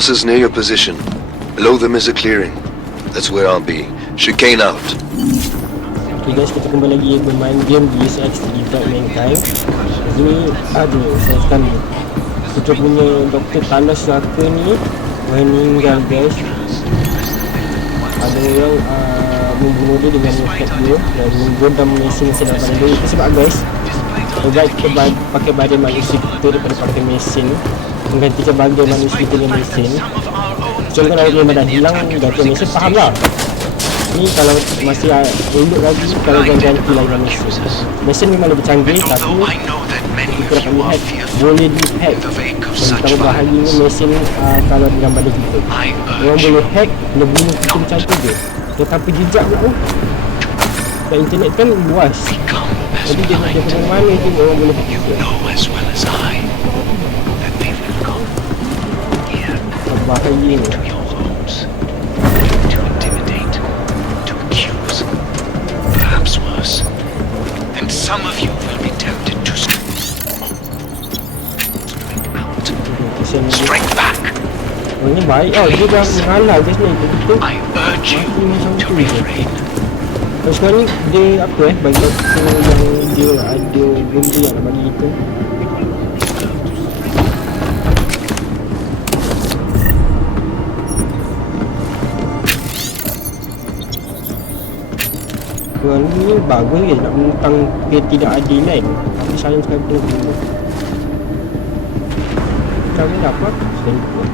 house is near your position. Below them is a clearing. That's where I'll be. Chicane out. Okay guys, kita kembali lagi bermain game GSX Divide Mankind. Ini aduh, saya sekali kita punya Dr. Thanos Raka ni meninggal guys. Ada orang membunuh dia dengan roket dia dan menggodam mesin sedang pada dia. Sebab guys, lebih baik kita pakai badan manusia kita daripada pakai mesin, menggantikan badan manusia kita dengan mesin. Contoh kalau dia dah hilang ganti mesin, faham lah. Ni kalau masih elok lagi kalau ganti lagi mesin. Mesin memang lebih canggih tapi kita dapat lihat boleh di-hack. Dan kalau bahagiannya mesin kalau dalam badan kita, orang boleh hack, boleh bunuh kita macam tu je. Tetapi jejak pula kat internet kan luas. Jadi dia punya mana je orang boleh hack kita. Bahaya ni. Some of you will be tempted to strike back. Oh, ini baik tau, dia dah mengalah guys ni. I urge you to refrain. Sekarang ni dia apa bagi aku yang dia ada benda yang nak bagi kita. Sekarang ni bagus ke nak menentang ketidakadilan. Tapi sayang sekali kena bunuh. Kami dapat seliput.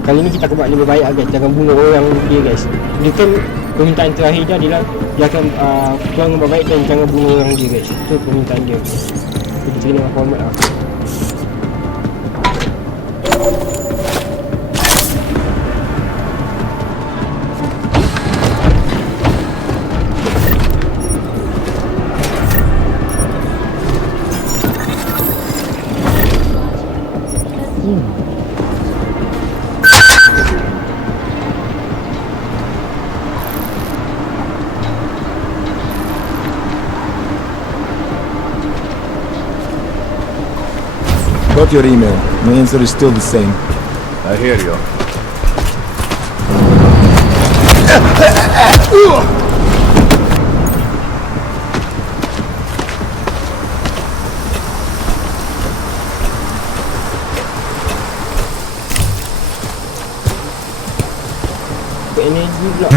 Kali ni kita akan buat lebih baik agak. Jangan bunuh orang dia guys. Dia kan permintaan terakhir dia adalah dia akan kurang lebih baik dan jangan bunuh orang dia guys. Itu permintaan dia. Kita kena hormat lah. Got your email. My answer is still the same. I hear you. Energi pula.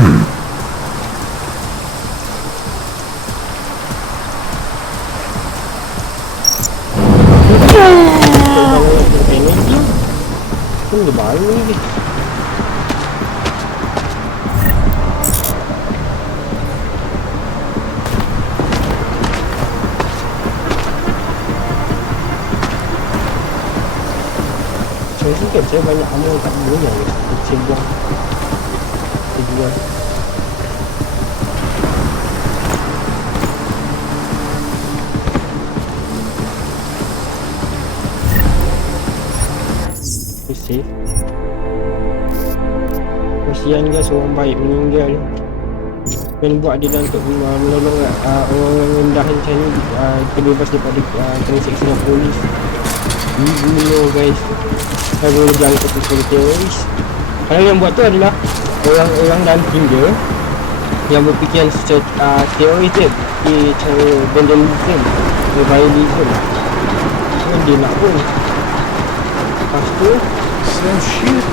Kan dia baru ni. Saya sikit saya banyak amal tak guna guys. Saya buang. Saya jual. Save. Kasihan guys, orang baik meninggal. Kan buat dia untuk menolong orang-orang rendah macam ni terbebas daripada kena seksa dengan polis. Bunuh guys. Saya boleh jalan ke polis teroris. Kalau yang buat tu adalah orang-orang dalam tim dia yang berfikiran secara teoris je. Dia cara vandalism, violation. Kan dia nak pun. Lepas tu Same shit.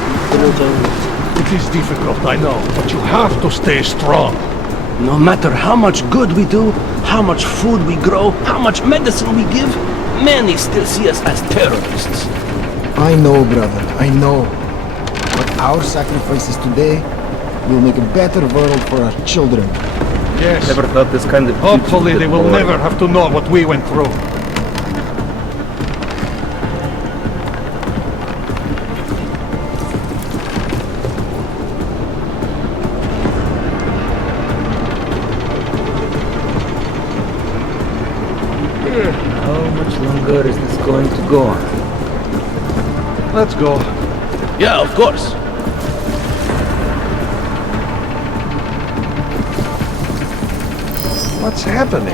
It is difficult, I know, but you have to stay strong. No matter how much good we do, how much food we grow, how much medicine we give, many still see us as terrorists. I know, brother. I know. But our sacrifices today will make a better world for our children. Yes. Never thought this kind of Hopefully they will never have to know what we went through. How much longer is this going to go on? Let's go. Yeah, of course. What's happening?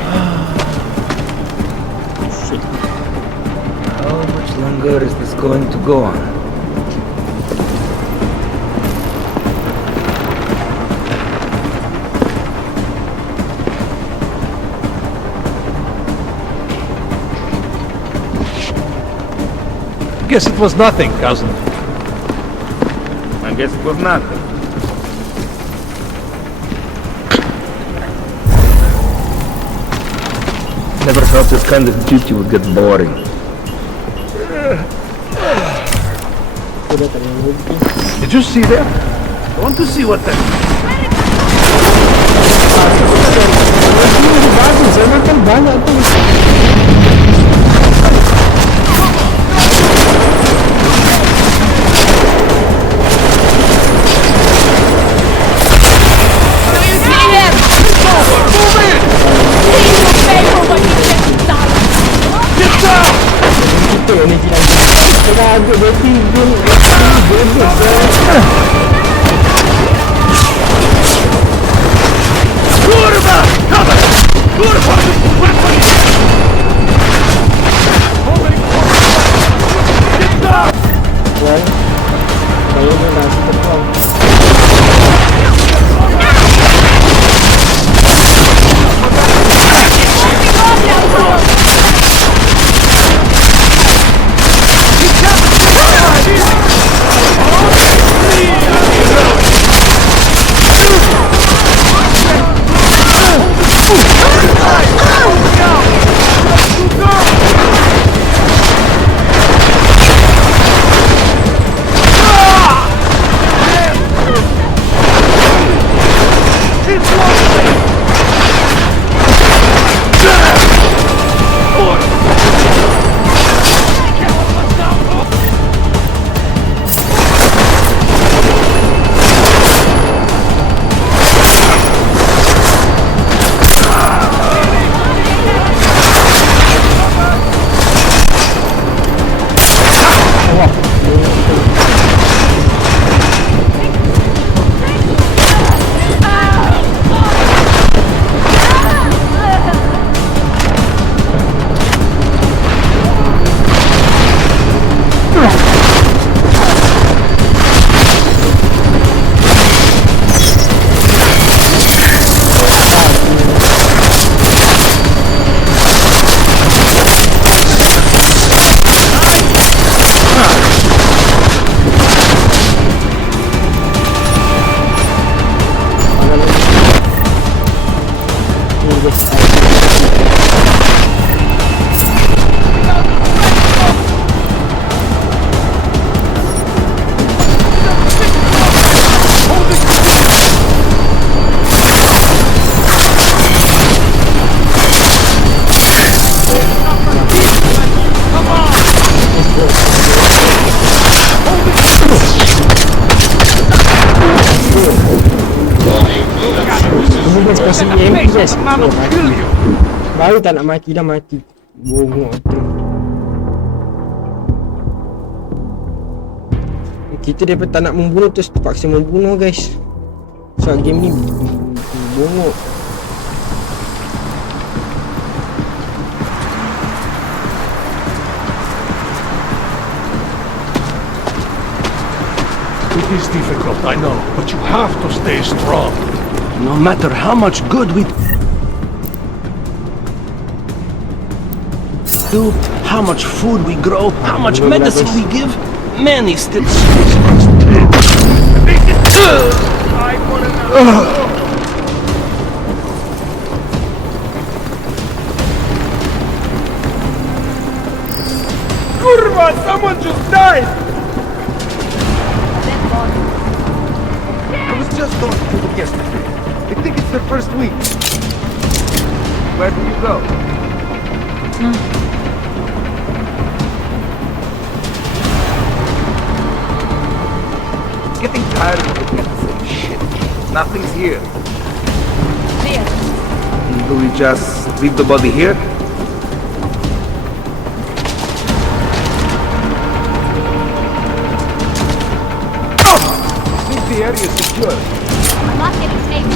Shit. How much longer is this going to go on? Guess it was nothing, cousin. I guess it was nothing. Never thought this kind of duty would get boring. Sudah tak ada yang lagi. Did you see that? I want to see what that... Ini bagus, saya kan banyak tu. Kita ni tidak tengah agak berhenti pun Kurva! Cover! Kurva! Get down! well, saya ni dah setelah baru tak nak mati dah mati. Bongok tu. Kita daripada tak nak membunuh terus terpaksa membunuh guys. So game ni bongok. It is difficult, I know, but you have to stay strong. No matter how much good we do, how much food we grow, how much medicine we give, many still... Kurva! Someone just died! I was just talking to them yesterday. They think it's their first week. Where do you go? Getting tired of looking at the same shit. Nothing's here. Do we just leave the body here? The area is secure. I'm not getting safe.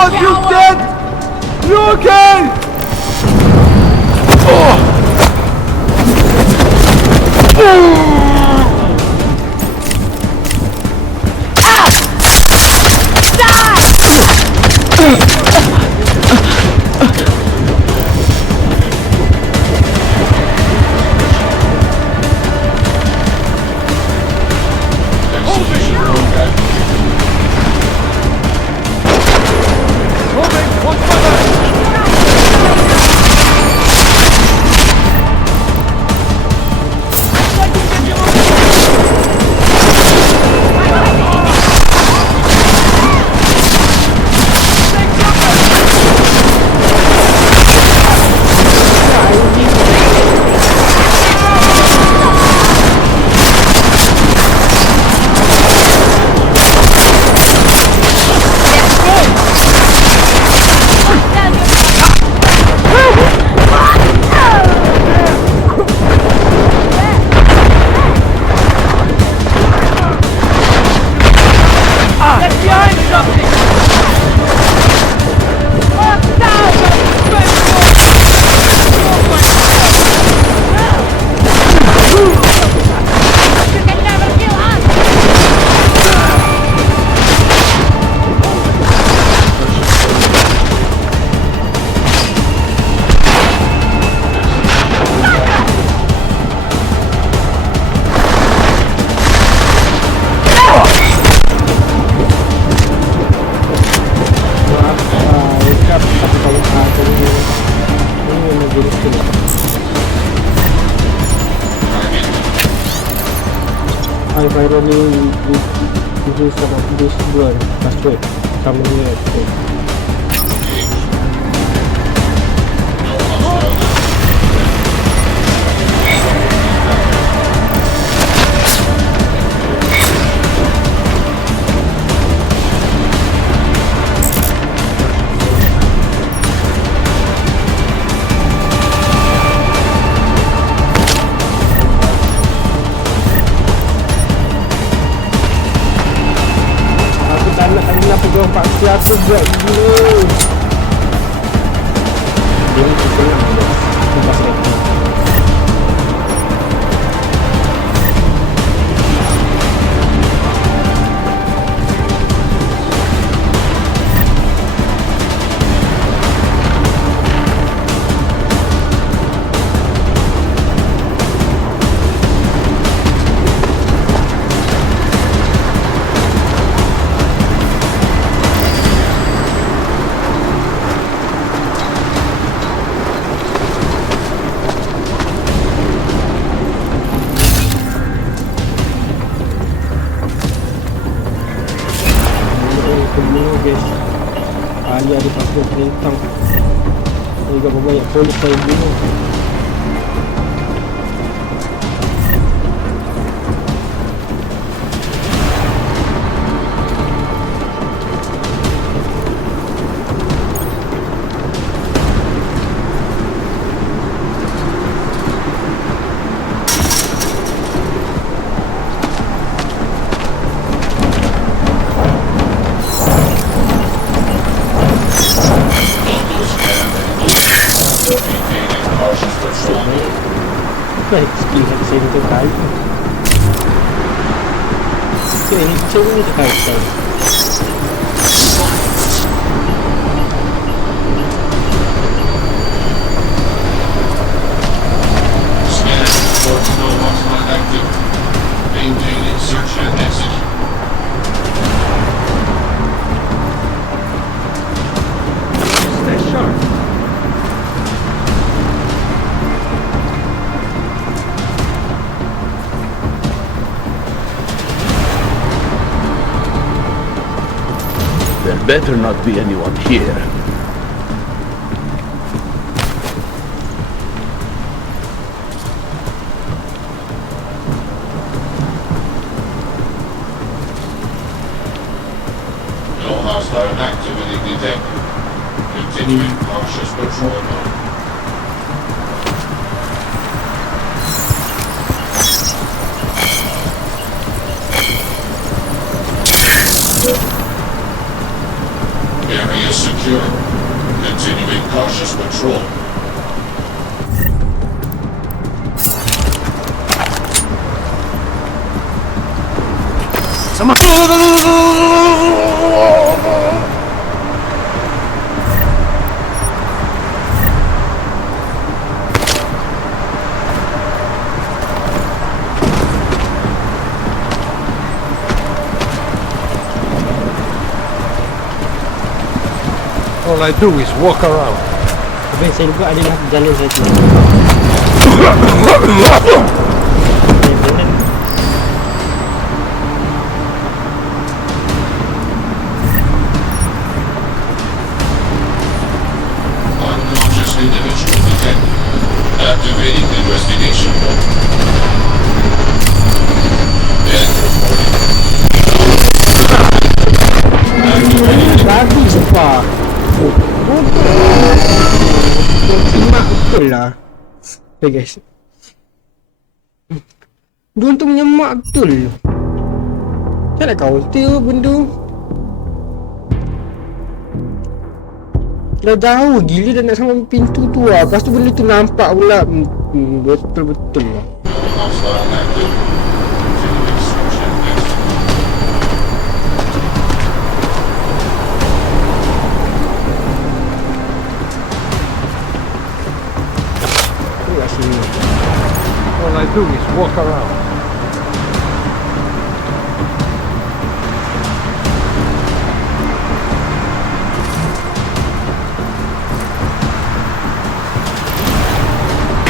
God, you dead? You okay? I finally do some of this work. That's it. Coming here. Pegang paksi aku buat gila. Diri kita nak guys. Kita selesai. Guys, Ali ada pasukan perintang. Ini juga banyak polis saya bunuh. Baik, skill saya ni terkait. Okay, ni cewek ni terkait saya. There better not be anyone here. No hostile activity detected. Continuing cautious patrol mode. Very area secure. Continuing cautious patrol. All I do is walk around. Tapi saya lupa adalah jalan satu. Unconscious individual detected. Activating investigation mode. End reporting. Activating. Bagus sebab. Simak betul lah. Okay guys. Dia tu menyemak betul. Saya nak counter benda. Dah jauh gila dah nak sampai pintu tu lah. Lepas tu benda tu nampak pula. Betul-betul lah. Hostile active. Continuing search and exit. Tu kat sini. All I do is walk around.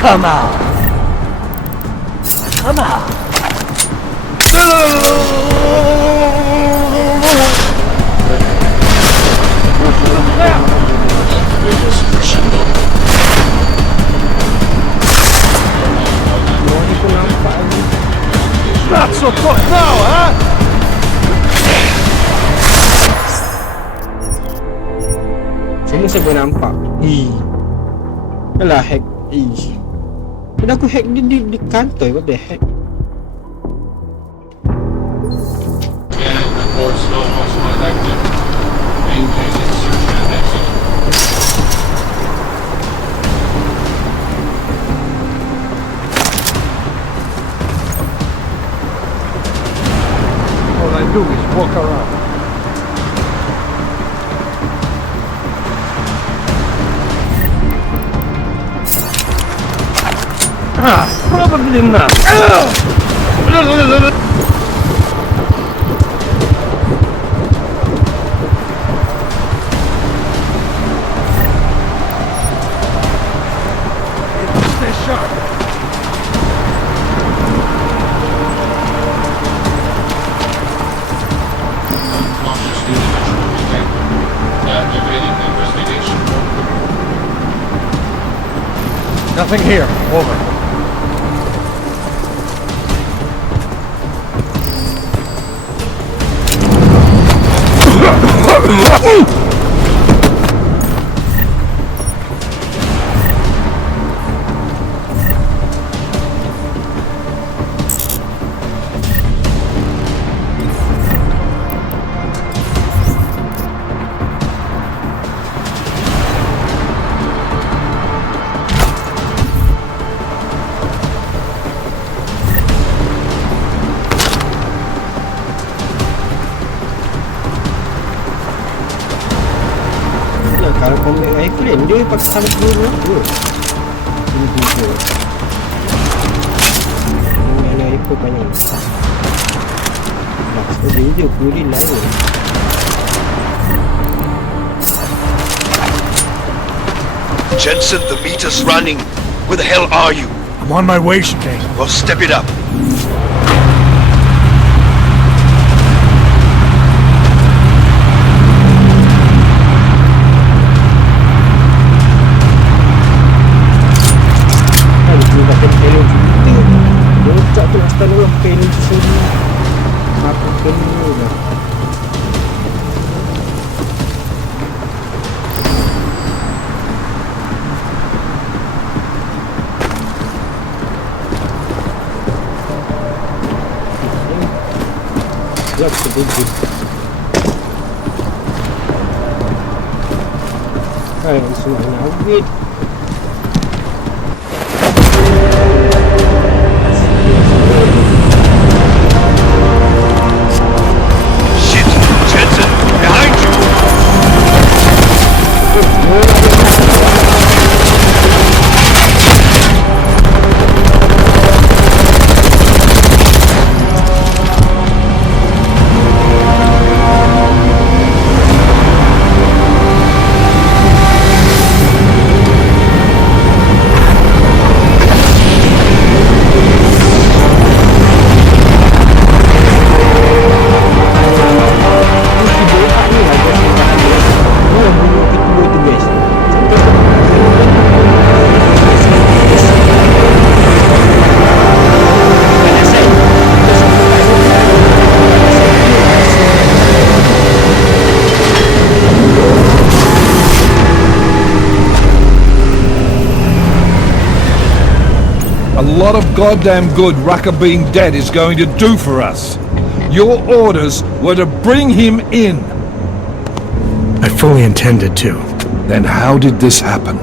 Come out! Come out! Activating suppression mode. Bawah ni pun nampak lagi. Not so tough now, huh? Semua saya boleh nampak. Alah hack. Dah aku hack dia di kantor. What the heck? Scanning reports no hostile active. Maintaining search and exit. All I do is walk around. Probably not. Stay sharp. Unconscious individual detected. Activating investigation mode. Nothing here. Over. Kalau combat rifle kan dia pakai sama peluru apa? Ini juga. Ini ada rifle banyak. Maksud dia je peluru lain. Jensen, the meter's running. Where the hell are you? I'm on my way, Chicane. Well, step it up. Bocak tu nak stun orang pen sini. Apa kena dah. Sekejap sedikit. Semua nak upgrade. Shit! Jensen! Behind you! A lot of goddamn good Rucker being dead is going to do for us. Your orders were to bring him in. I fully intended to. Then how did this happen?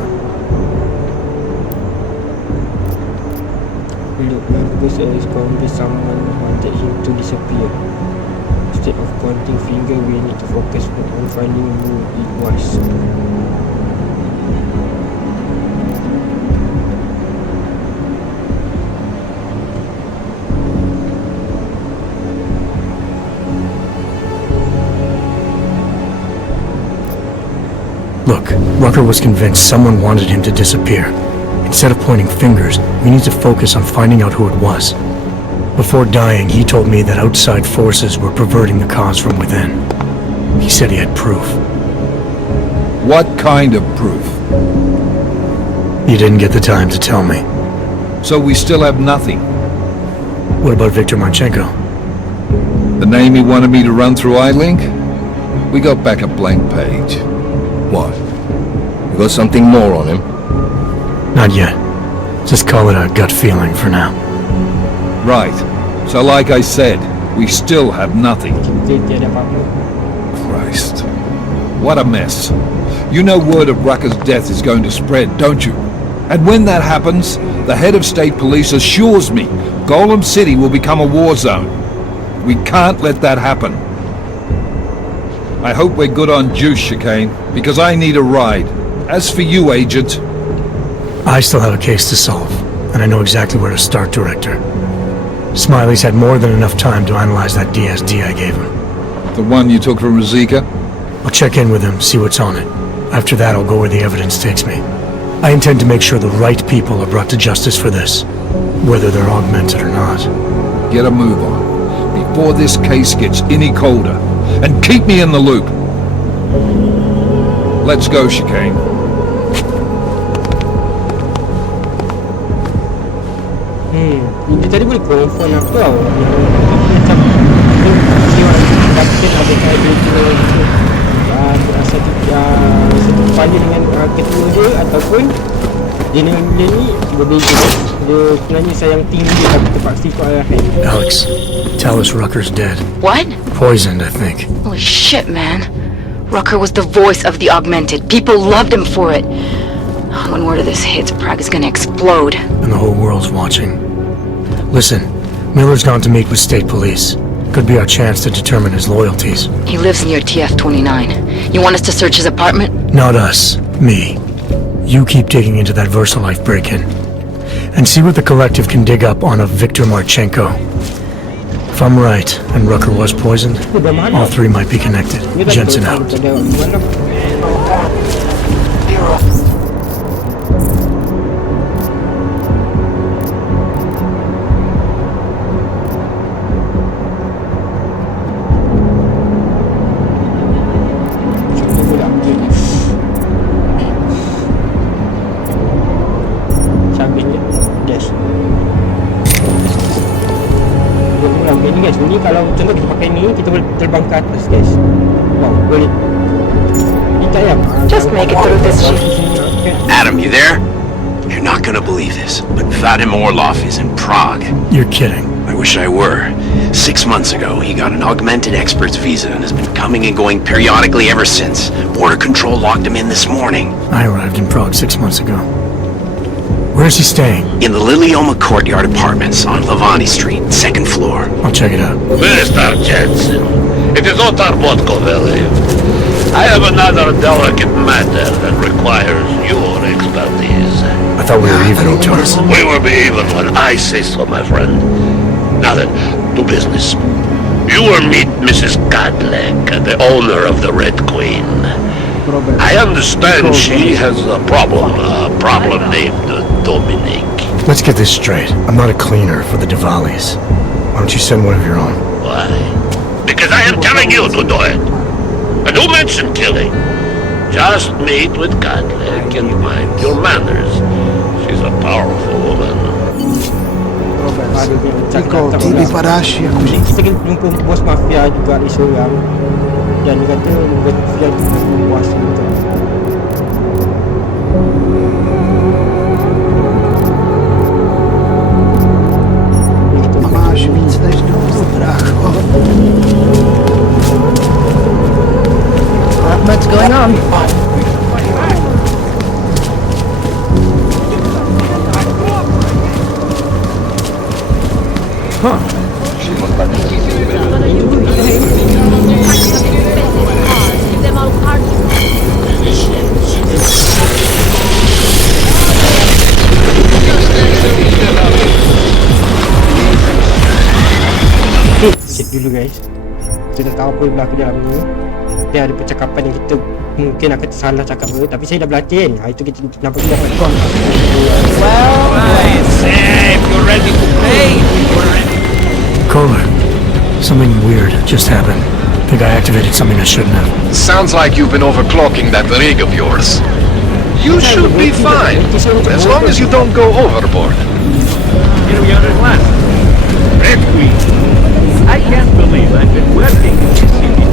Look, Marcus is going to be someone who wanted him to disappear. Instead of pointing finger, we need to focus on finding who it was. Look, Rucker was convinced someone wanted him to disappear. Instead of pointing fingers, we need to focus on finding out who it was. Before dying, he told me that outside forces were perverting the cause from within. He said he had proof. What kind of proof? He didn't get the time to tell me. So we still have nothing. What about Viktor Marchenko? The name he wanted me to run through iLink? We got back a blank page. What? You got something more on him? Not yet. Just call it a gut feeling for now. Right. So like I said, we still have nothing. Kita tiada apa-apa. Christ. What a mess. You know word of Rucker's death is going to spread, don't you? And when that happens, the head of state police assures me Golem City will become a war zone. We can't let that happen. I hope we're good on juice, Chicane, because I need a ride. As for you, Agent... I still have a case to solve, and I know exactly where to start, Director. Smiley's had more than enough time to analyze that DSD I gave him. The one you took from Rosika? I'll check in with him, see what's on it. After that, I'll go where the evidence takes me. I intend to make sure the right people are brought to justice for this, whether they're augmented or not. Get a move on, before this case gets any colder. And keep me in the loop. Let's go, Chicane. Dia tadi boleh confirm aku tau. Macam siapa captain ada kait dia gitu. Aku rasa serupa dengan ketua dia ataupun dia ni berbeza. Dia sebenarnya sayang tinggi dia tapi terpaksa ikut arah dia. Alex, tell us Rucker's dead. What? Poisoned, I think. Holy shit, man. Rucker was the voice of the augmented. People loved him for it. When word of this hits, Prague is gonna explode. And the whole world's watching. Listen, Miller's gone to meet with state police. Could be our chance to determine his loyalties. He lives near TF-29. You want us to search his apartment? Not us. Me. You keep digging into that VersaLife break-in. And see what the collective can dig up on a Viktor Marchenko. If I'm right, and Rucker was poisoned, all three might be connected. Jensen out. Ni kalau contoh kita pakai ni, kita boleh terbang ke atas, guys. Wow, boleh. Ni tak payah. Just make it through this shit. Adam, you there? You're not gonna believe this, but Vadim Orlov is in Prague. You're kidding. I wish I were. 6 months ago, he got an augmented expert's visa and has been coming and going periodically ever since. Border Control locked him in this morning. I arrived in Prague 6 months ago. Where is he staying? In the Lilioma Courtyard Apartments on Lavani Street, 2nd floor. I'll check it out. Mr. Jensen, it is Otar Botkoveli. I have another delicate matter that requires your expertise. I thought we were even, Otar. We will be even when I say so, my friend. Now then, to business. You will meet Mrs. Kadlek, the owner of the Red Queen. I understand she has a problem named Dominic. Let's get this straight. I'm not a cleaner for the Diwalis. Why don't you send one of your own? Why? Because I am telling you to do it. And who mentioned killing? Just meet with Kadlek and mind your manners. She's a powerful woman. Ikaw, TV Parash yang Kita kena jumpa bos Mafia juga ni seorang. Dan dia kata bos Mafia tu puas gitu. Máš víc než dost, brácho. Not much going on. Check dulu guys. Kita tahu apa yang berlaku dalam ni. Dia ada percakapan yang kita mungkin akan salah cakap dulu, tapi saya dah berlatih. Itu kita nampak kita dapat gol. If you're ready to play, you're ready. Kohler, something weird just happened. I think I activated something I shouldn't have. Sounds like you've been overclocking that rig of yours. You should be fine, as long as you don't go overboard. Here we are at last. Red Queen. I can't believe I've been working in this city.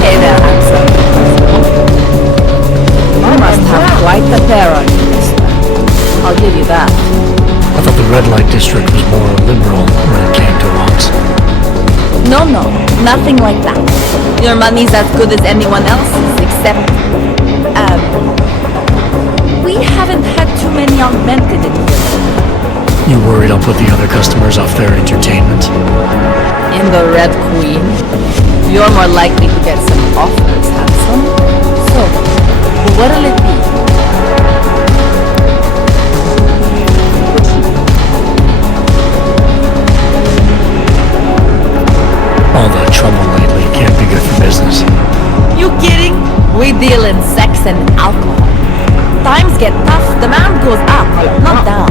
Hey there, handsome. You must have quite the pair on you, mister. I'll give you that. I thought the red light district was more liberal when it came to loans. No, nothing like that. Your money's as good as anyone else's, except, we haven't had too many augmented in here. You worried I'll put the other customers off their entertainment? In the Red Queen, you're more likely to get some offers, handsome. So, what'll it be? All the trouble lately can't be good for business. You kidding? We deal in sex and alcohol. Times get tough, demand goes up, not down.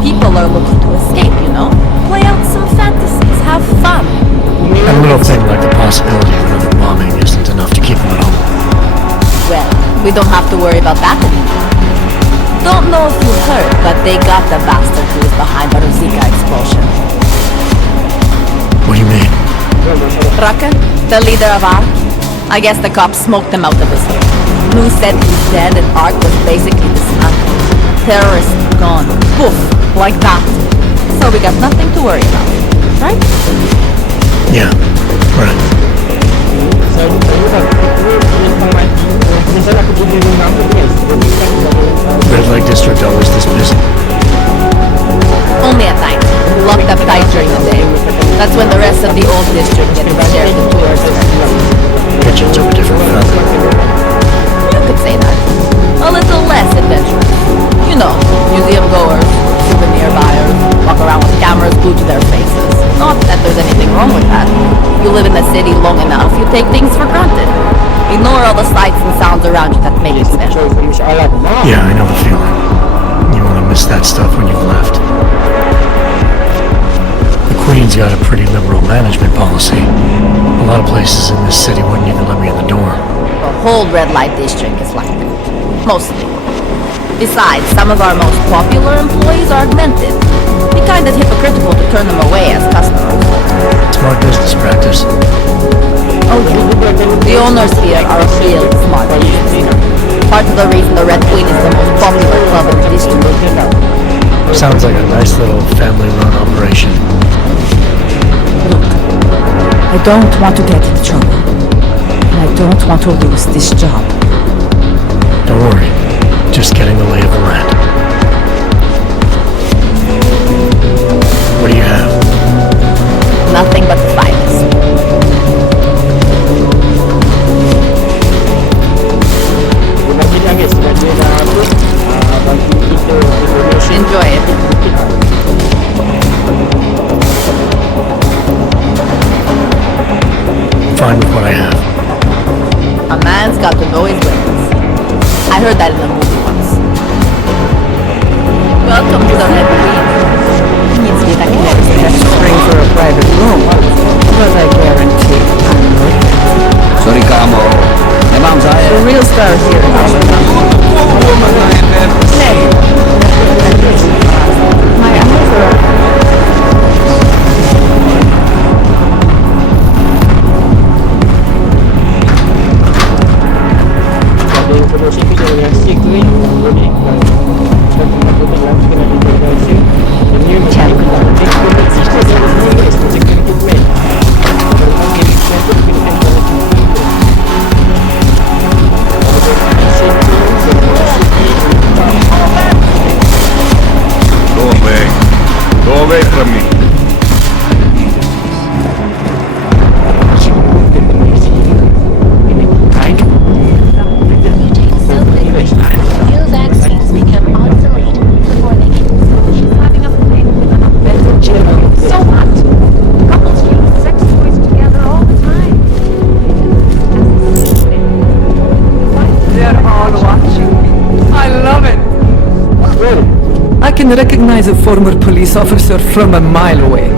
People are looking to escape, you know? Play out some fantasies, have fun. And a little thing like the possibility of another bombing isn't enough to keep them at home. Well, we don't have to worry about that anymore. Don't know if you heard, but they got the bastard who was behind the Ruzika explosion. What do you mean? Raka, the leader of ARC. I guess the cops smoked him out of his hair. Who said he's dead and ARC was basically dismantled. Terrorists gone. Poof, like that. So we got nothing to worry about, right? Yeah, right. Red light district always this busy. Only at night. Locked up tight during the day. That's when the rest of the old district gets shared in tours. Pigeons of a different feather. You could say that. A little less adventurous. You know, museum goers, souvenir buyers, walk around with cameras glued to their faces. Not that there's anything wrong with that. You live in the city long enough, you take things for granted. Ignore all the sights and sounds around you that make it special. Yeah, I know the feeling. You want to miss that stuff when you've left. The Queen's got a pretty liberal management policy. A lot of places in this city wouldn't even let me in the door. The whole red light district is like that. Mostly. Besides, some of our most popular employees are augmented. Be kind of hypocritical to turn them away as customers. Smart business practice. Oh yeah. The owners here are real smart people. Part of the reason the Red Queen is the most popular club in Sounds like a nice little family-run operation. Look, I don't want to get into trouble. And I don't want to lose this job. Don't worry. Just getting the lay of the land. What do you have? Nothing but the finest. Enjoy it. Fine with what I have. A man's got to know his limits. I heard that in a movie once. Welcome to the Red Queen. He needs to be recognized. Spring for a private room. But I guarantee I'm not. Sorry, Camo. My mom's eye. The real star here is my answer. Informasi tu jangan rahsia ke yang boleh sebab kita langsung kena interogasi dan dia macam ekonomi sistem yang sendiri seperti recruitment kalau dia recruitment tu kena kena Go away from me. I can recognize a former police officer from a mile away.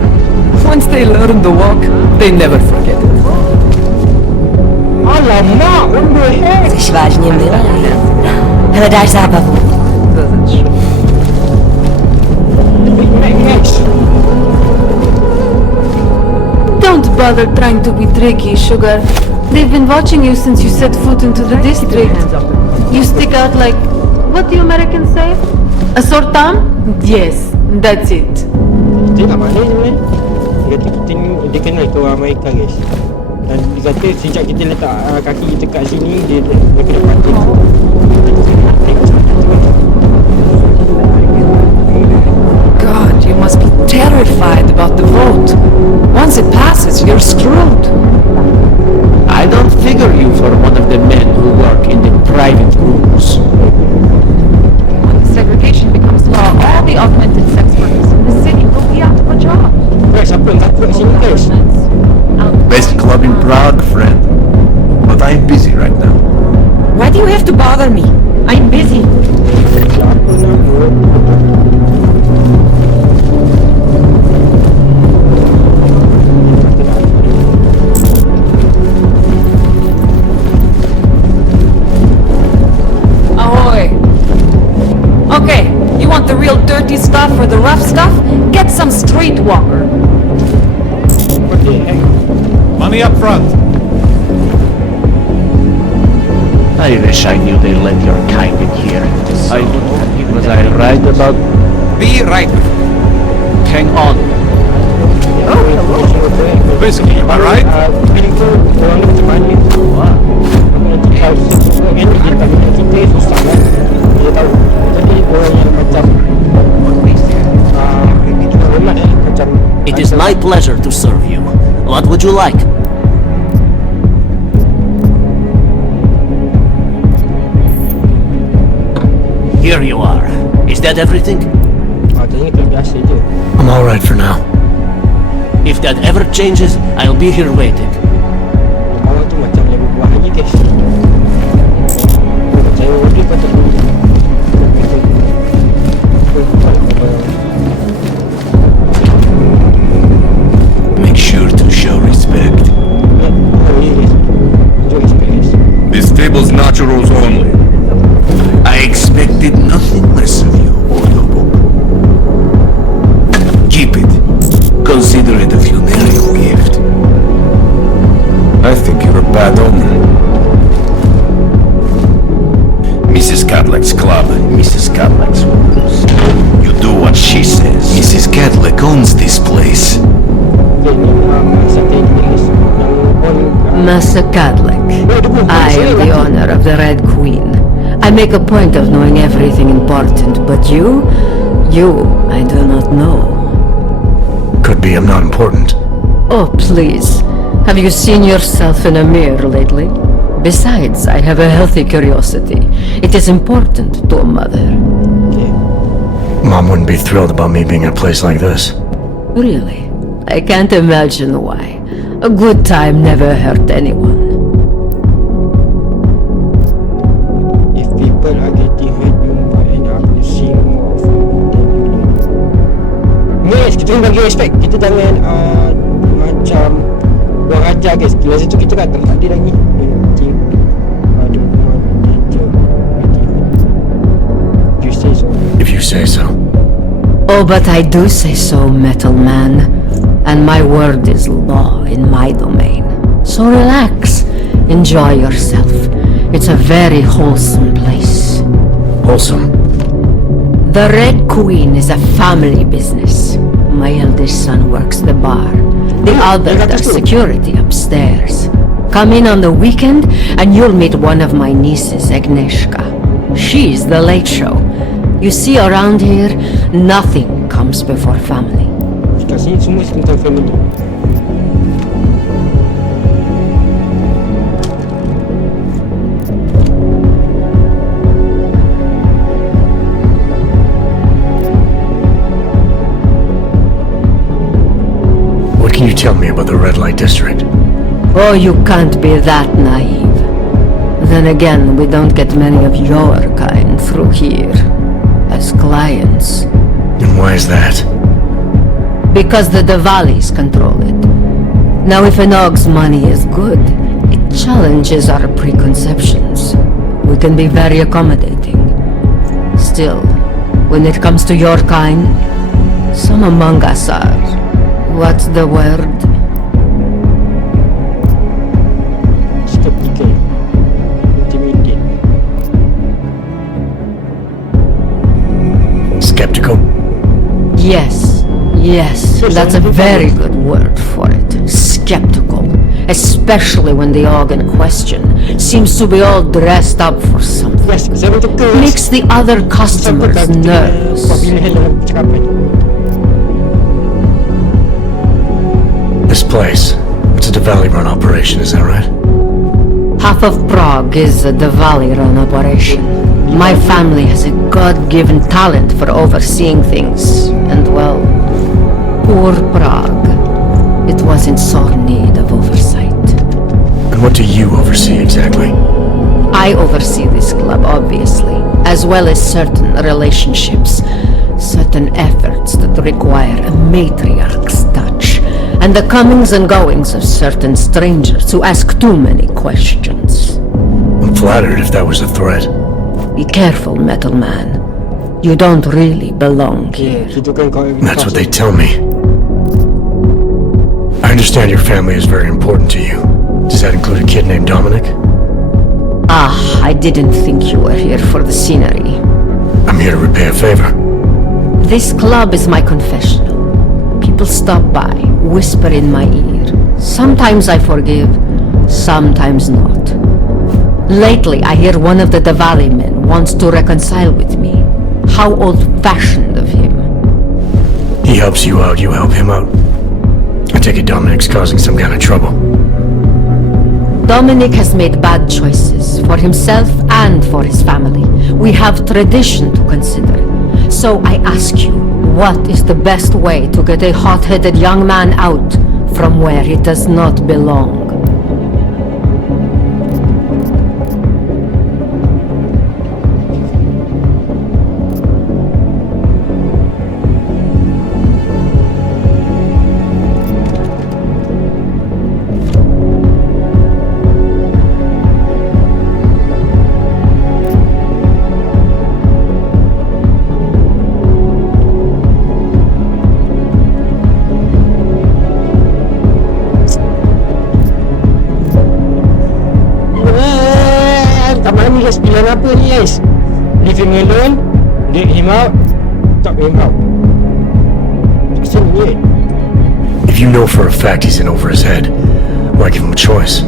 Once they learn the walk, they never forget it. Пришла милая. Глядай забаву. Don't bother trying to be tricky, Sugar. They've been watching you since you set foot into the district. You stick out like, what do you Americans say? A sore thumb? Yes, that's it. Dia tak mana ni. Dia kata kita ni dia kenal ke orang Amerika guys. Dan dia kata sejak kita letak kaki kita kat sini dia kena patuh. God, you must be terrified about the vote. Once it passes, you're screwed. I don't figure you for one of the men who work in the private rooms. When segregation becomes law, all the augmented sex workers in the city will be out of a job. Guys, apa yang takut sini guys? Best club in Prague, friend. But I'm busy right now. Why do you have to bother me? I'm busy. Ahoy! Okay, you want the real dirty stuff or the rough stuff? Get some streetwalker. What the heck? Money up front. I wish I knew they let your kind in here. I would have given Was I right about... Be right. Hang on. Whiskey, am I right? Pintu orang macam mana? Aku nanti tahu semua kan dia tak minta kita susah kan. Dia tahu. Jadi orang yang macam macam It is my pleasure to serve you. What would you like? Here you are. Is that everything? I'm alright for now. If that ever changes, I'll be here waiting. Awak tu macam lebih bahaya guys. Saya lagi patut Make sure to show respect. This table's naturals only. I expected nothing less of you, audiobook. Keep it. Consider it a funereal gift. I think you're a bad owner. Master Cadlick, I am the owner of the Red Queen. I make a point of knowing everything important, but you, I do not know. Could be I'm not important. Oh, please. Have you seen yourself in a mirror lately? Besides, I have a healthy curiosity. It is important to a mother. Mom wouldn't be thrilled about me being in a place like this. Really? I can't imagine why. A good time never hurt anyone. If people are getting hurt, you might end up seeing more of them. Yes, kita kena bagi respect. Kita jangan macam orang ajar guys. Masa tu kita kata tak ada lagi. Ada hubungan danger. If you say so. If you say so. Oh, but I do say so, Metal Man. And my word is law in my domain. So relax. Enjoy yourself. It's a very wholesome place. Wholesome? The Red Queen is a family business. My eldest son works the bar. The other does security upstairs. Come in on the weekend and you'll meet one of my nieces, Agnieszka. She's the late show. You see, around here, nothing comes before family. Kat sini semua tentang family. What can you tell me about the red light district? Oh, you can't be that naive. Then again, we don't get many of your kind through here as clients. And why is that? Because the Diwalis control it. Now, if an Og's money is good, it challenges our preconceptions. We can be very accommodating. Still, when it comes to your kind, some among us are... what's the word? Skeptical. Intimidated. Skeptical? Yes, that's a very good word for it. Skeptical. Especially when the Og in question seems to be all dressed up for something. Makes the other customers nervous. This place, it's a Diwali-run operation, is that right? Half of Prague is a Diwali-run operation. My family has a God-given talent for overseeing things, and well, poor Prague. It was in sore need of oversight. And what do you oversee exactly? I oversee this club, obviously, as well as certain relationships, certain efforts that require a matriarch's touch, and the comings and goings of certain strangers who ask too many questions. I'm flattered if that was a threat. Be careful, Metal Man. You don't really belong here. That's what they tell me. I understand your family is very important to you. Does that include a kid named Dominic? Ah, I didn't think you were here for the scenery. I'm here to repay a favor. This club is my confessional. People stop by, whisper in my ear. Sometimes I forgive, sometimes not. Lately, I hear one of the Diwali men wants to reconcile with me. How old-fashioned of him. He helps you out, you help him out. I take it Dominic's causing some kind of trouble. Dominic has made bad choices for himself and for his family. We have tradition to consider. So I ask you, what is the best way to get a hot-headed young man out from where he does not belong? Bilang apa ni guys? Leave him alone, dig him out, top him out. Macam ni. If If you know for a fact he's in over his head, why give him a choice?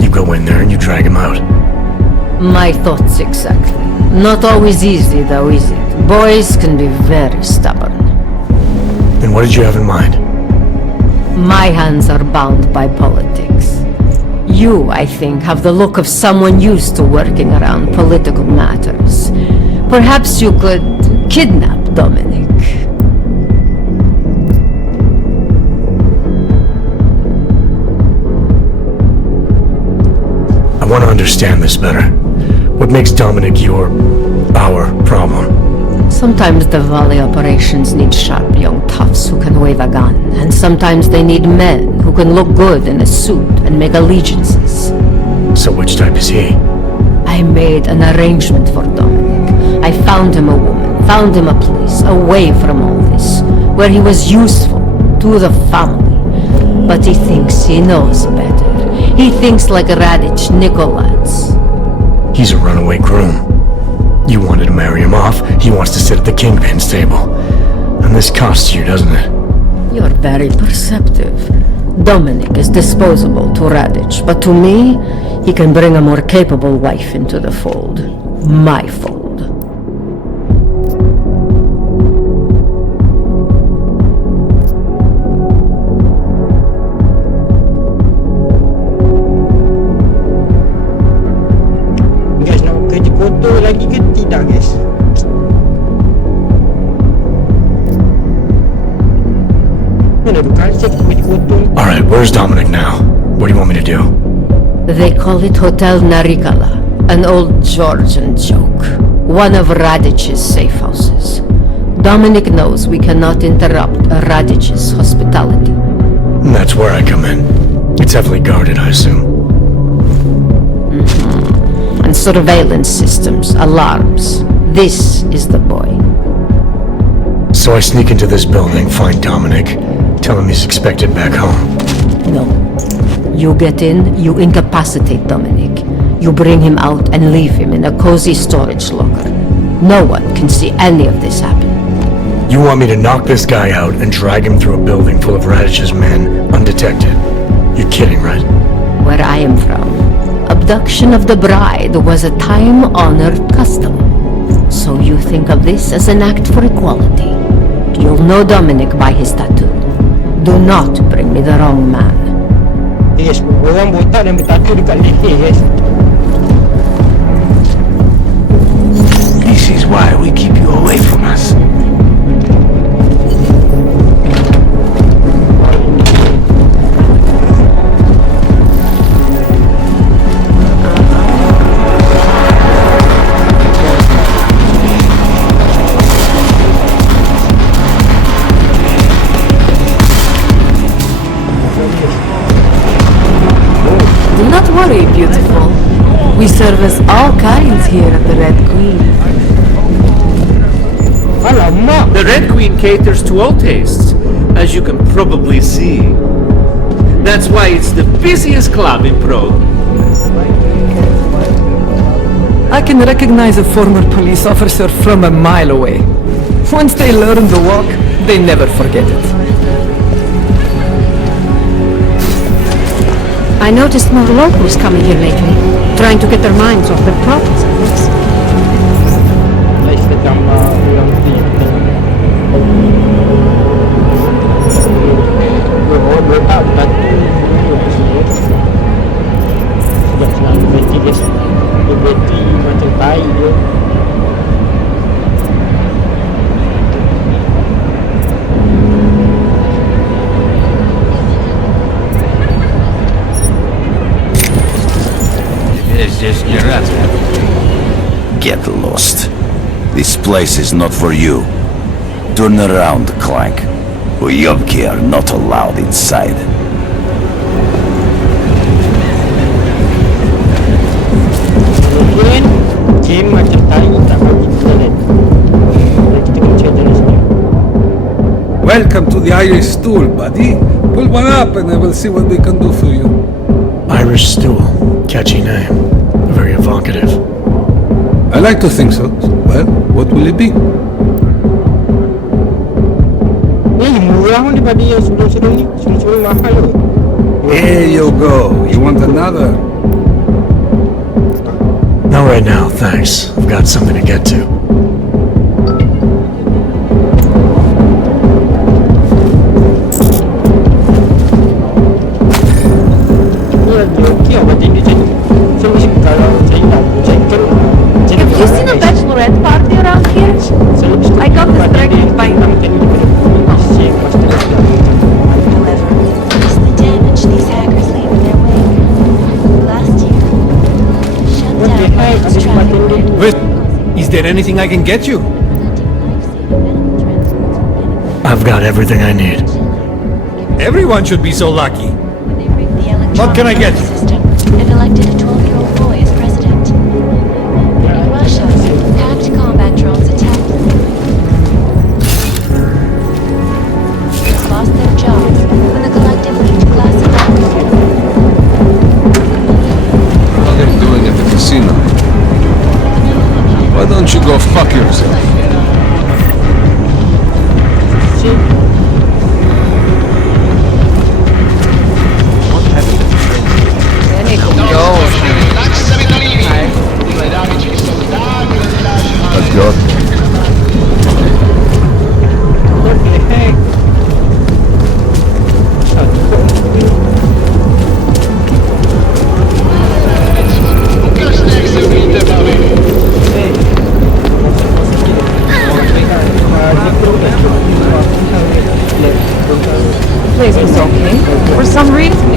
You go in there and you drag him out. My thoughts exactly. Not always easy, though, is it? Boys can be very stubborn. Then what did you have in mind? My hands are bound by politics. You, I think, have the look of someone used to working around political matters. Perhaps you could kidnap Dominic. I want to understand this better. What makes Dominic our problem? Sometimes the Valley operations need sharp young toughs who can wave a gun, and sometimes they need men who can look good in a suit and make allegiances. So which type is he? I made an arrangement for Dominic. I found him a woman, found him a place, away from all this, where he was useful to the family. But he thinks he knows better. He thinks like Radich Nikolats. He's a runaway groom. You wanted to marry him off, he wants to sit at the kingpin's table. And this costs you, doesn't it? You're very perceptive. Dominic is disposable to Radich, but to me, he can bring a more capable wife into the fold. My fold. Guys, nak kerja kotor lagi ke tidak, guys? Mana tu kali saya kerja kotor? Alright, where's Dominic now? What do you want me to do? They call it Hotel Narikala, an old Georgian joke. One of Radich's safe houses. Dominic knows we cannot interrupt Radich's hospitality. And that's where I come in. It's heavily guarded, I assume. And surveillance systems, alarms. This is the boy. So I sneak into this building, find Dominic, tell him he's expected back home. No. You get in, you incapacitate Dominic. You bring him out and leave him in a cozy storage locker. No one can see any of this happen. You want me to knock this guy out and drag him through a building full of Radich's men, undetected? You're kidding, right? Where I am from, abduction of the bride was a time-honored custom. So you think of this as an act for equality. You'll know Dominic by his tattoo. Do not bring me the wrong man. Yes, orang botak dan bertattoo dekat leher, guys. This is why we keep you away from us. Do not worry, beautiful. We service all kinds here at the Red Queen. The Red Queen caters to all tastes, as you can probably see. That's why it's the busiest club in Prague. I can recognize a former police officer from a mile away. Once they learn the walk, they never forget it. I noticed more locals coming here lately, trying to get their minds off their problems, I guess. Guys, kita orang kita. Orang botak bertattoo. Sudah selalu berhenti, guys. Dia berhenti macam tai je. Get lost. This place is not for you. Turn around, Clank. Uyobki are not allowed inside. Kemudian, game macam tai tak bagi kita kan. Kita kena cari jalan sini. Welcome to the Irish stool, buddy. Pull one up and I will see what we can do for you. Irish stool. Catchy name. Very evocative. I like to think so. Well, what will it be? Ini murah mahal daripada yang sebelum-sebelum ni. Sebelum-sebelum mahal tu. Here you go. You want another? Not right now, thanks. I've got something to get to. Have you seen a bachelorette party around here? I got distracted by However, it's the damage these hackers leave in their wake. Last year, shut down Ryan's traffic. Wait, is there anything I can get you? I've got everything I need. Everyone should be so lucky. The What can I get you? system and elected a 12-year-old boy as president. In Russia, hacked combat drones attacked lost their jobs when the collective leaked classified. What are they doing at the casino? Why don't you go fuck yourself? Let's go. Place was okay. For some reason.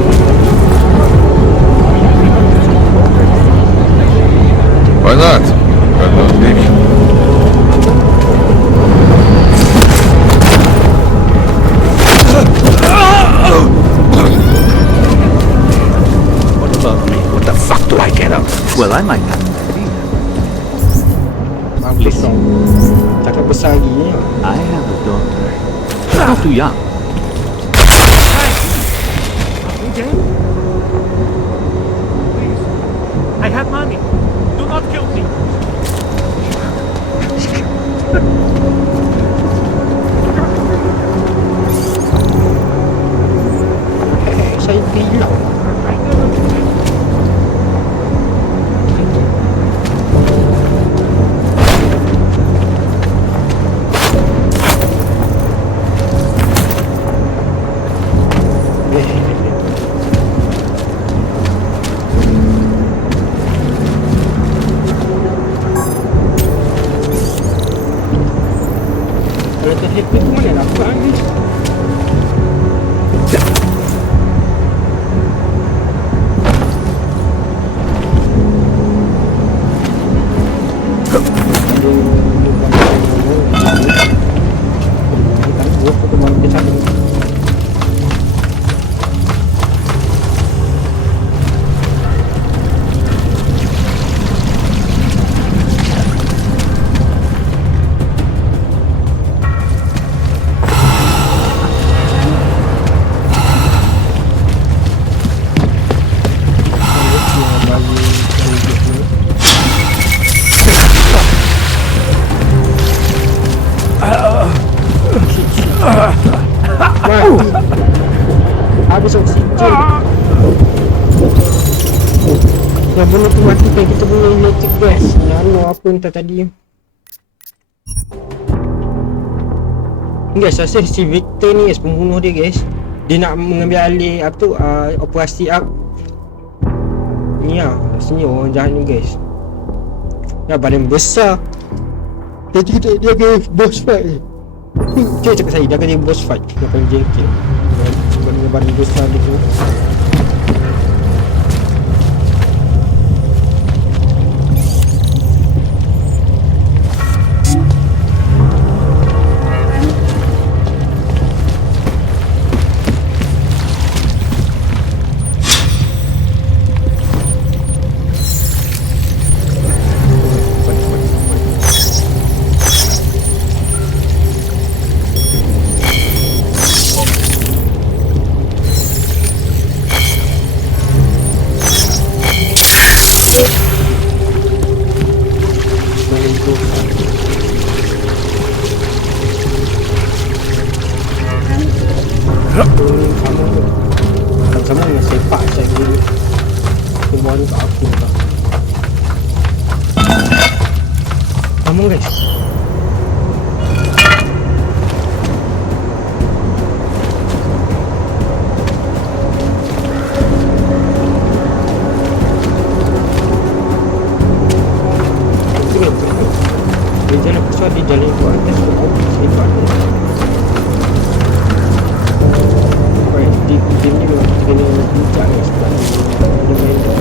Why not? Got no baby. What about me? What the fuck do I get up? Well, I might not. Cakap besar lagi ni. I have a daughter. She's not too young. I have money. Do not kill me. Saya bilang. Kalau terhipit tu mana nak buat ni? Habis oksigen. Yang benda tu matikan kita punya electric gas. Nano apa entah tadi. Guys, rasa si Victor ni guys, pembunuh dia guys. Dia nak mengambil alih apa tu, operasi up. Ni lah, rasanya orang jahat ni guys. Ya, badan besar. Dia akan boss fight. Dia cakap saya, dia akan jadi boss fight. Dia akan jengkel badan besar dia tu. Sama dengan sepak saya dulu. Semua ni tak aku tak. Come on guys. Dia jalan pesawat, dia jalan ke atas ke bawah, sepak tu. Baik, game ni memang kita kena bijak ni sebab dia main tu.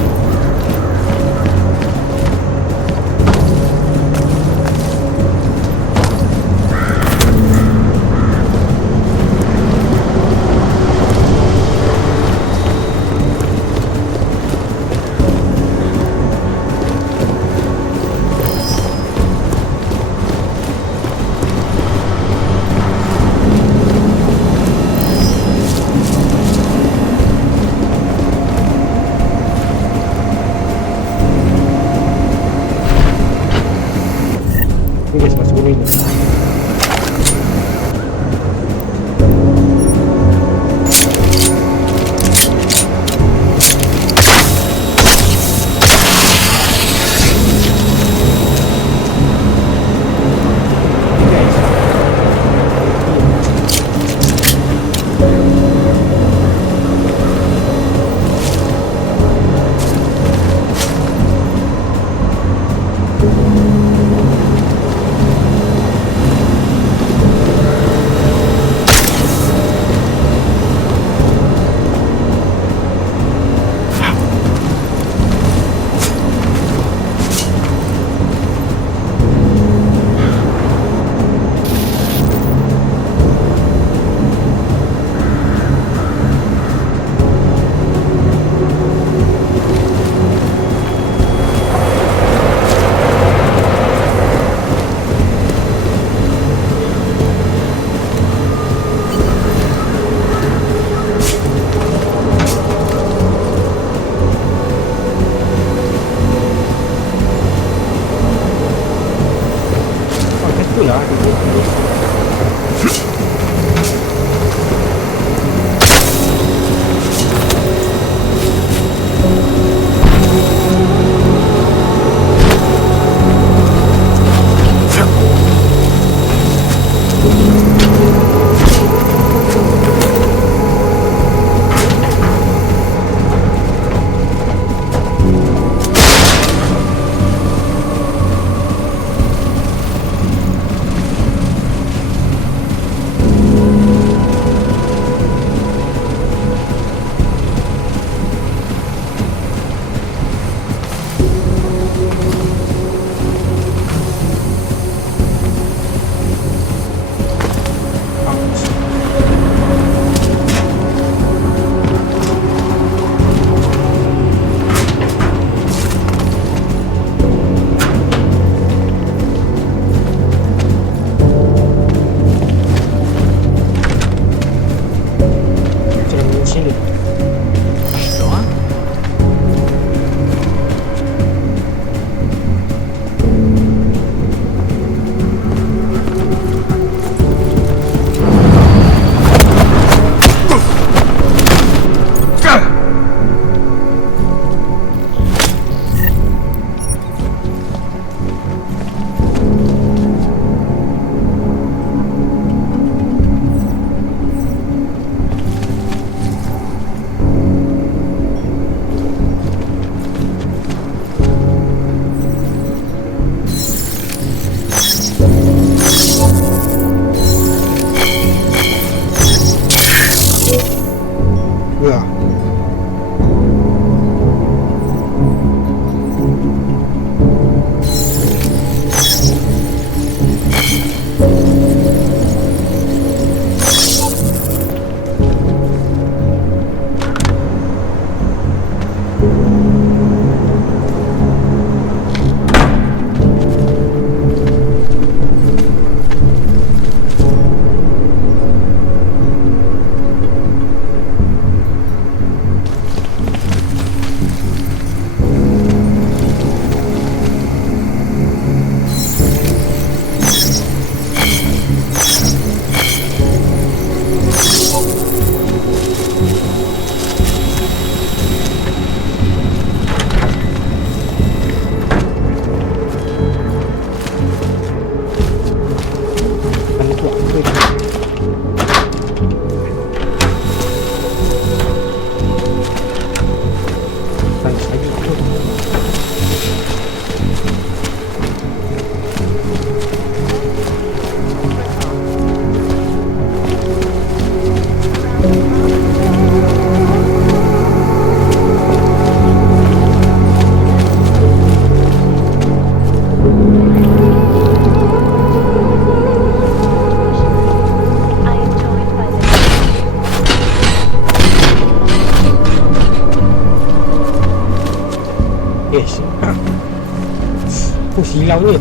Silau ni.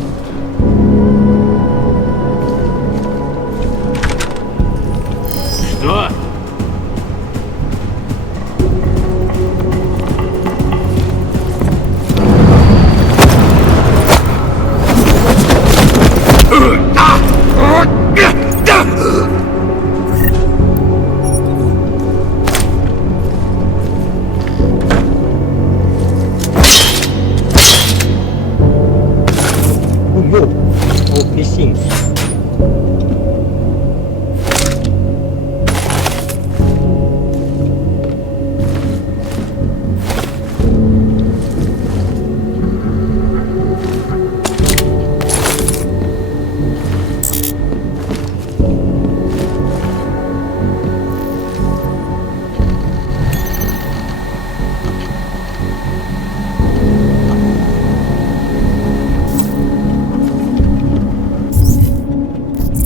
Что? Fishing.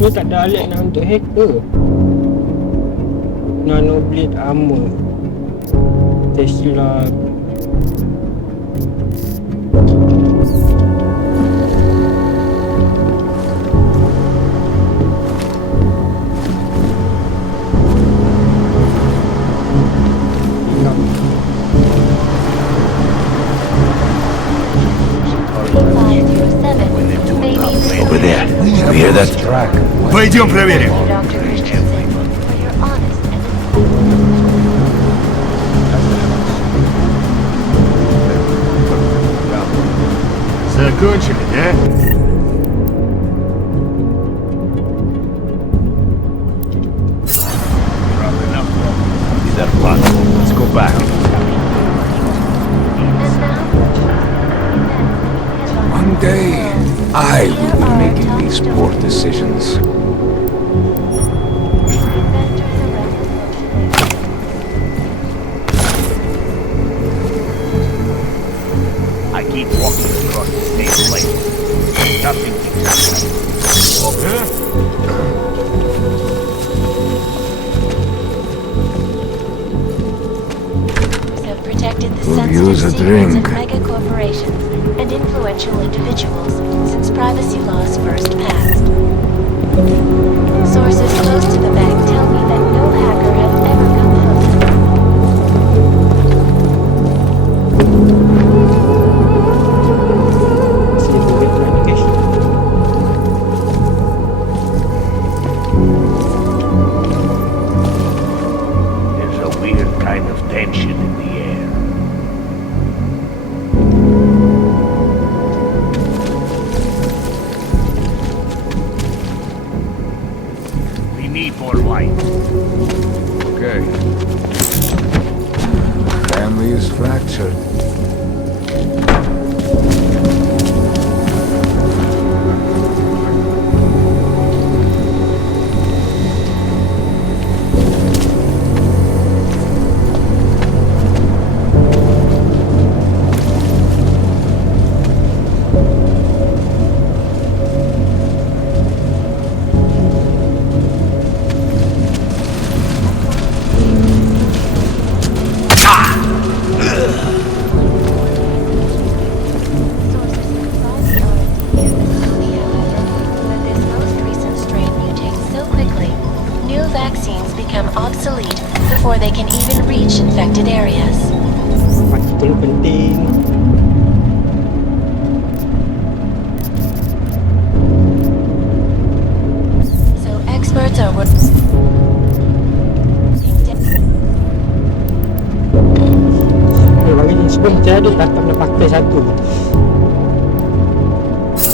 Ni tak ada alat nak untuk hacker. Nanoblade armor, Tesla. Over there. You hear that? Пойдем проверим. Закончили, да? Let's go back. One day, I will be making these poor decisions. I keep walking across the same lane. Nothing seems to happen. Have protected the We'll sensitive use a secrets of drink. mega corporations and influential individuals since privacy laws first passed. Sources close to the bank tell me that no hacker has ever come close. There's a weird kind of tension in the air. We need more light. Okay. Family is fractured. But this most recent strain mutates so quickly, new vaccines become obsolete before they can even reach infected areas. Penting. So experts are Bagi ni sebelum saya ada tak nak pakai satu.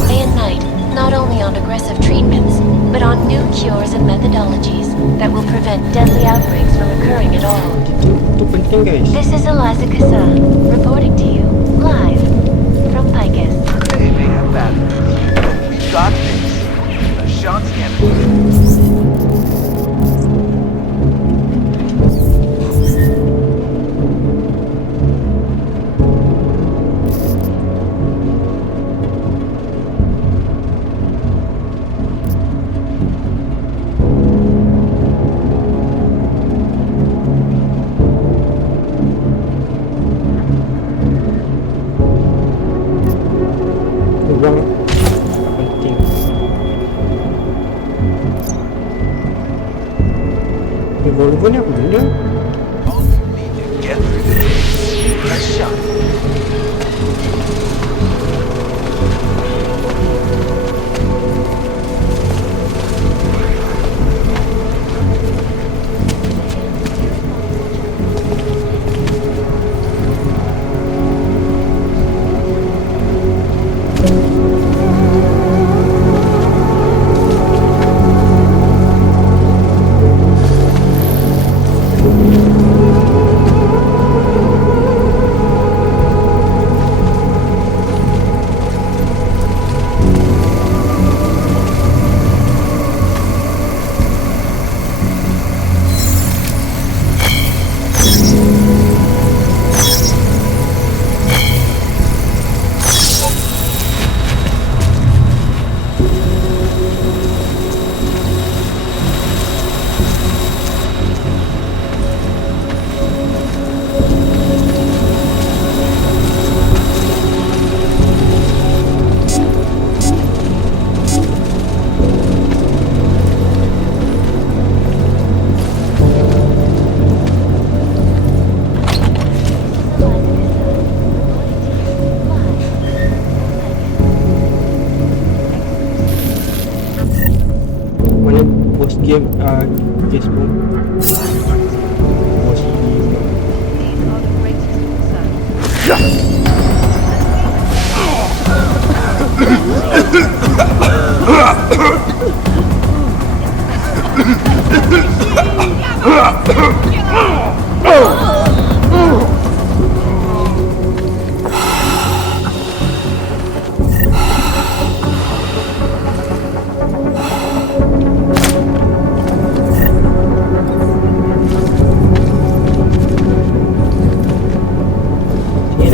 day and night, not only on aggressive treatments, but on new cures and methodologies that will prevent deadly outbreaks from occurring at all. Itu penting guys. This is Eliza Kassa, reporting to you, live, from Picus. They may have batteries. We've got this. A shot's cannon. Yang Apa ni, apa benda? Get through this. Press shut. game Facebook.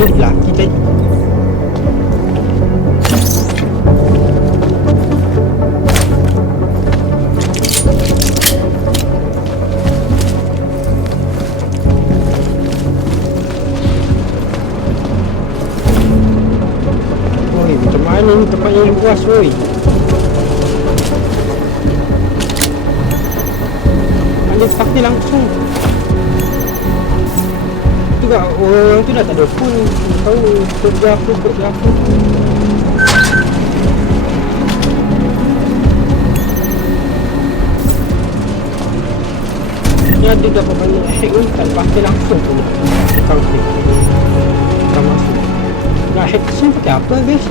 Lelaki tadi. Oi, macam mana ni tempatnya luas woi. Anda parti langsung. Juga orang tu dah tak ada pun tahu kerja apa. Ni ada dapat banyak hack pun tak pakai langsung pun account ni tak masuk. Nak hack tu pakai apa guys?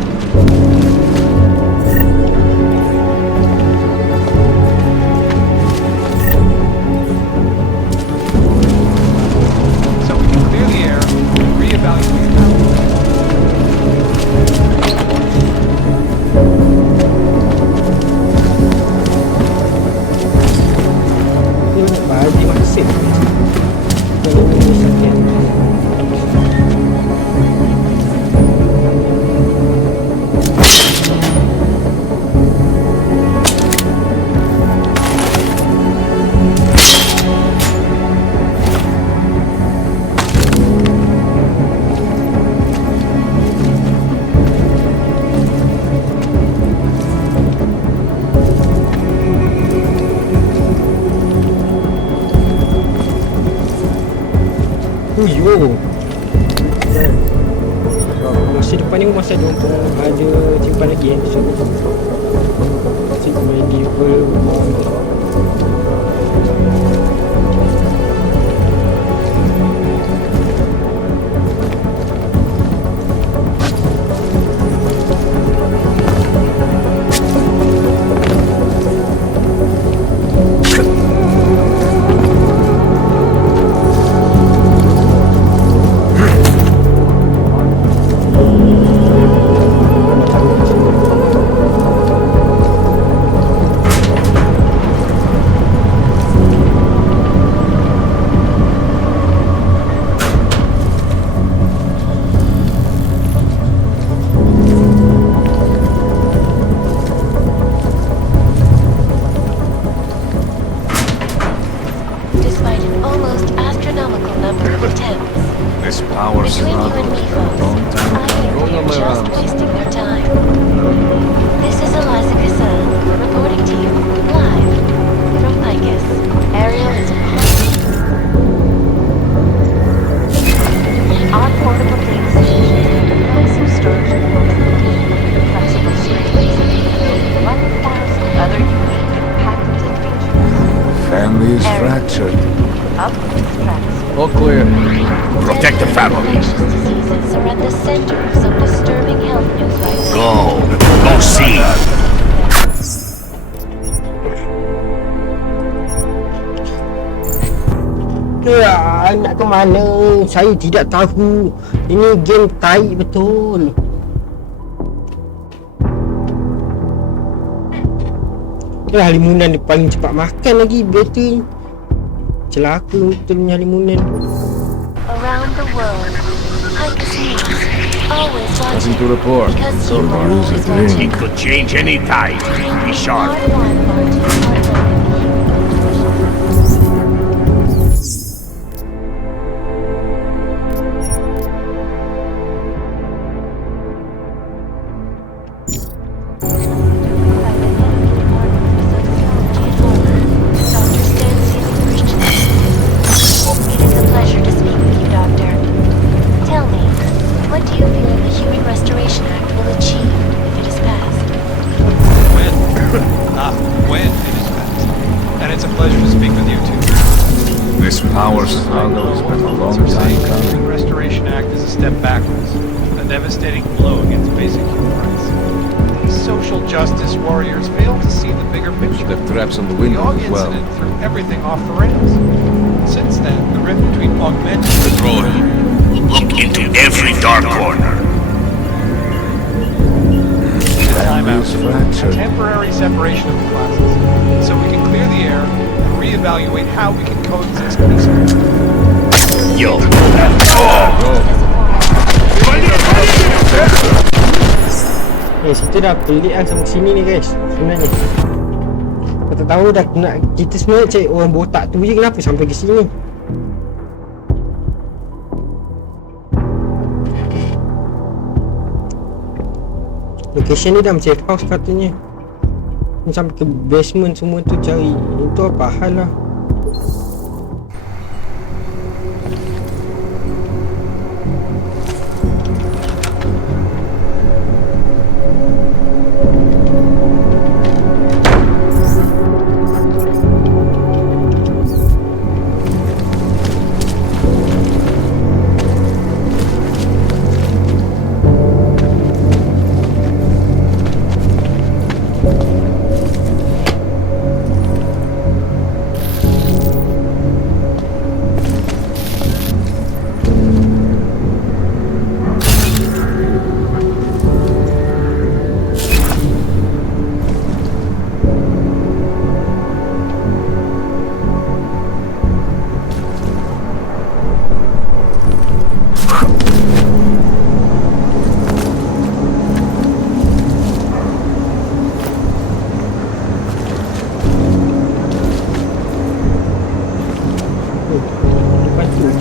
Yo. Masa depan ni masa jumpa ada simpan lagi kan. Simpan medieval. family. Infectious diseases are at the center of some disturbing health news right now. Go see. Ya, nak ke mana? Saya tidak tahu. Ini game tai betul. Halimunan dia paling cepat makan lagi betul. Celaka betul punya halimunan. Around the world, Hikers News, always Nothing watching, to report. because So you are news always is ring. watching. It could change any time. Be sharp. Part one of our two-part look. Power struggle has been a long time coming. The Restoration Act is a step backwards, a devastating blow against basic human rights. These social justice warriors fail to see the bigger picture. They've traps on the The window Og as well. incident threw everything off the rails. Since then, the rift between augmented Controller, look into every dark corner. time out, Values fractured. a temporary separation of the classes, so we can clear the air and reevaluate how we can coexist peacefully. Yo. Kita dah pelik kan sampai sini ni guys sebenarnya. Kau tak tahu dah nak kita sebenarnya cari orang botak tu je, kenapa sampai ke sini. Location ni dah macam house katanya. Ni sampai ke basement semua tu cari. Itu apa hal lah.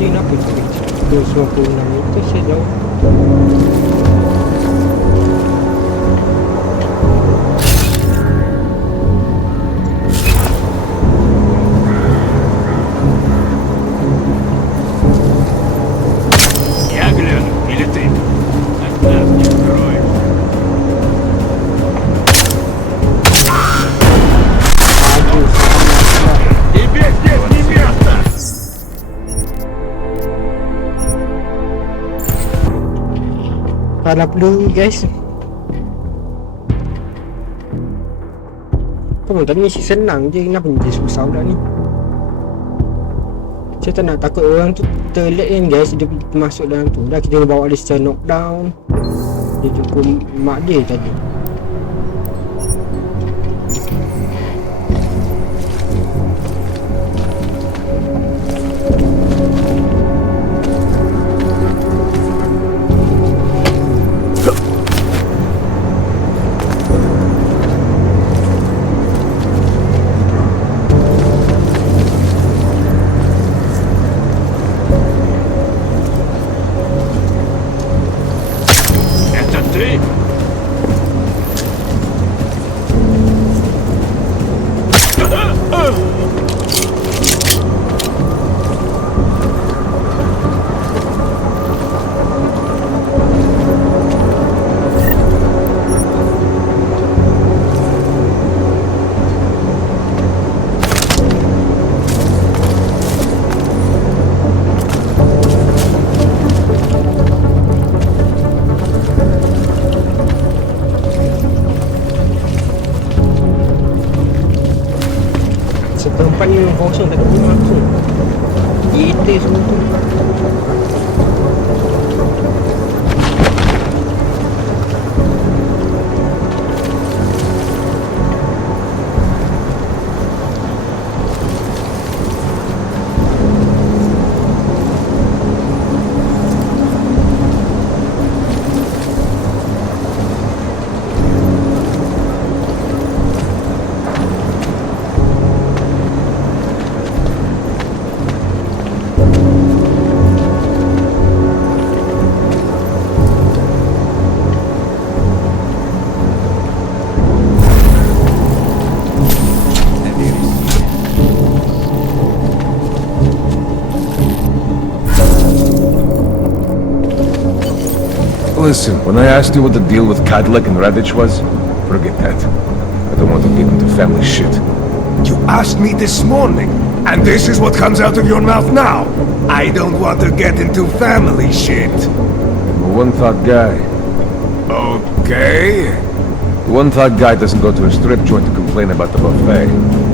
Kenapa tak 296 meter saya jauh. Я гляну, или ты? От нас не скроешь. Тебе здесь не место! Kalau perlu guys. Kamu tadi mesti senang je, kenapa ni dia susah pula ni. Saya tak nak takut orang tu terlet kan guys, dia masuk dalam tu. Dah kita bawa dia secara knockdown. Dia jumpa mak dia tadi. Listen, when I asked you what the deal with Cadillac and Radich was, forget that. I don't want to get into family shit. You asked me this morning, and this is what comes out of your mouth now. I don't want to get into family shit. I'm a one-thought guy. Okay. The one-thought guy doesn't go to a strip joint to complain about the buffet.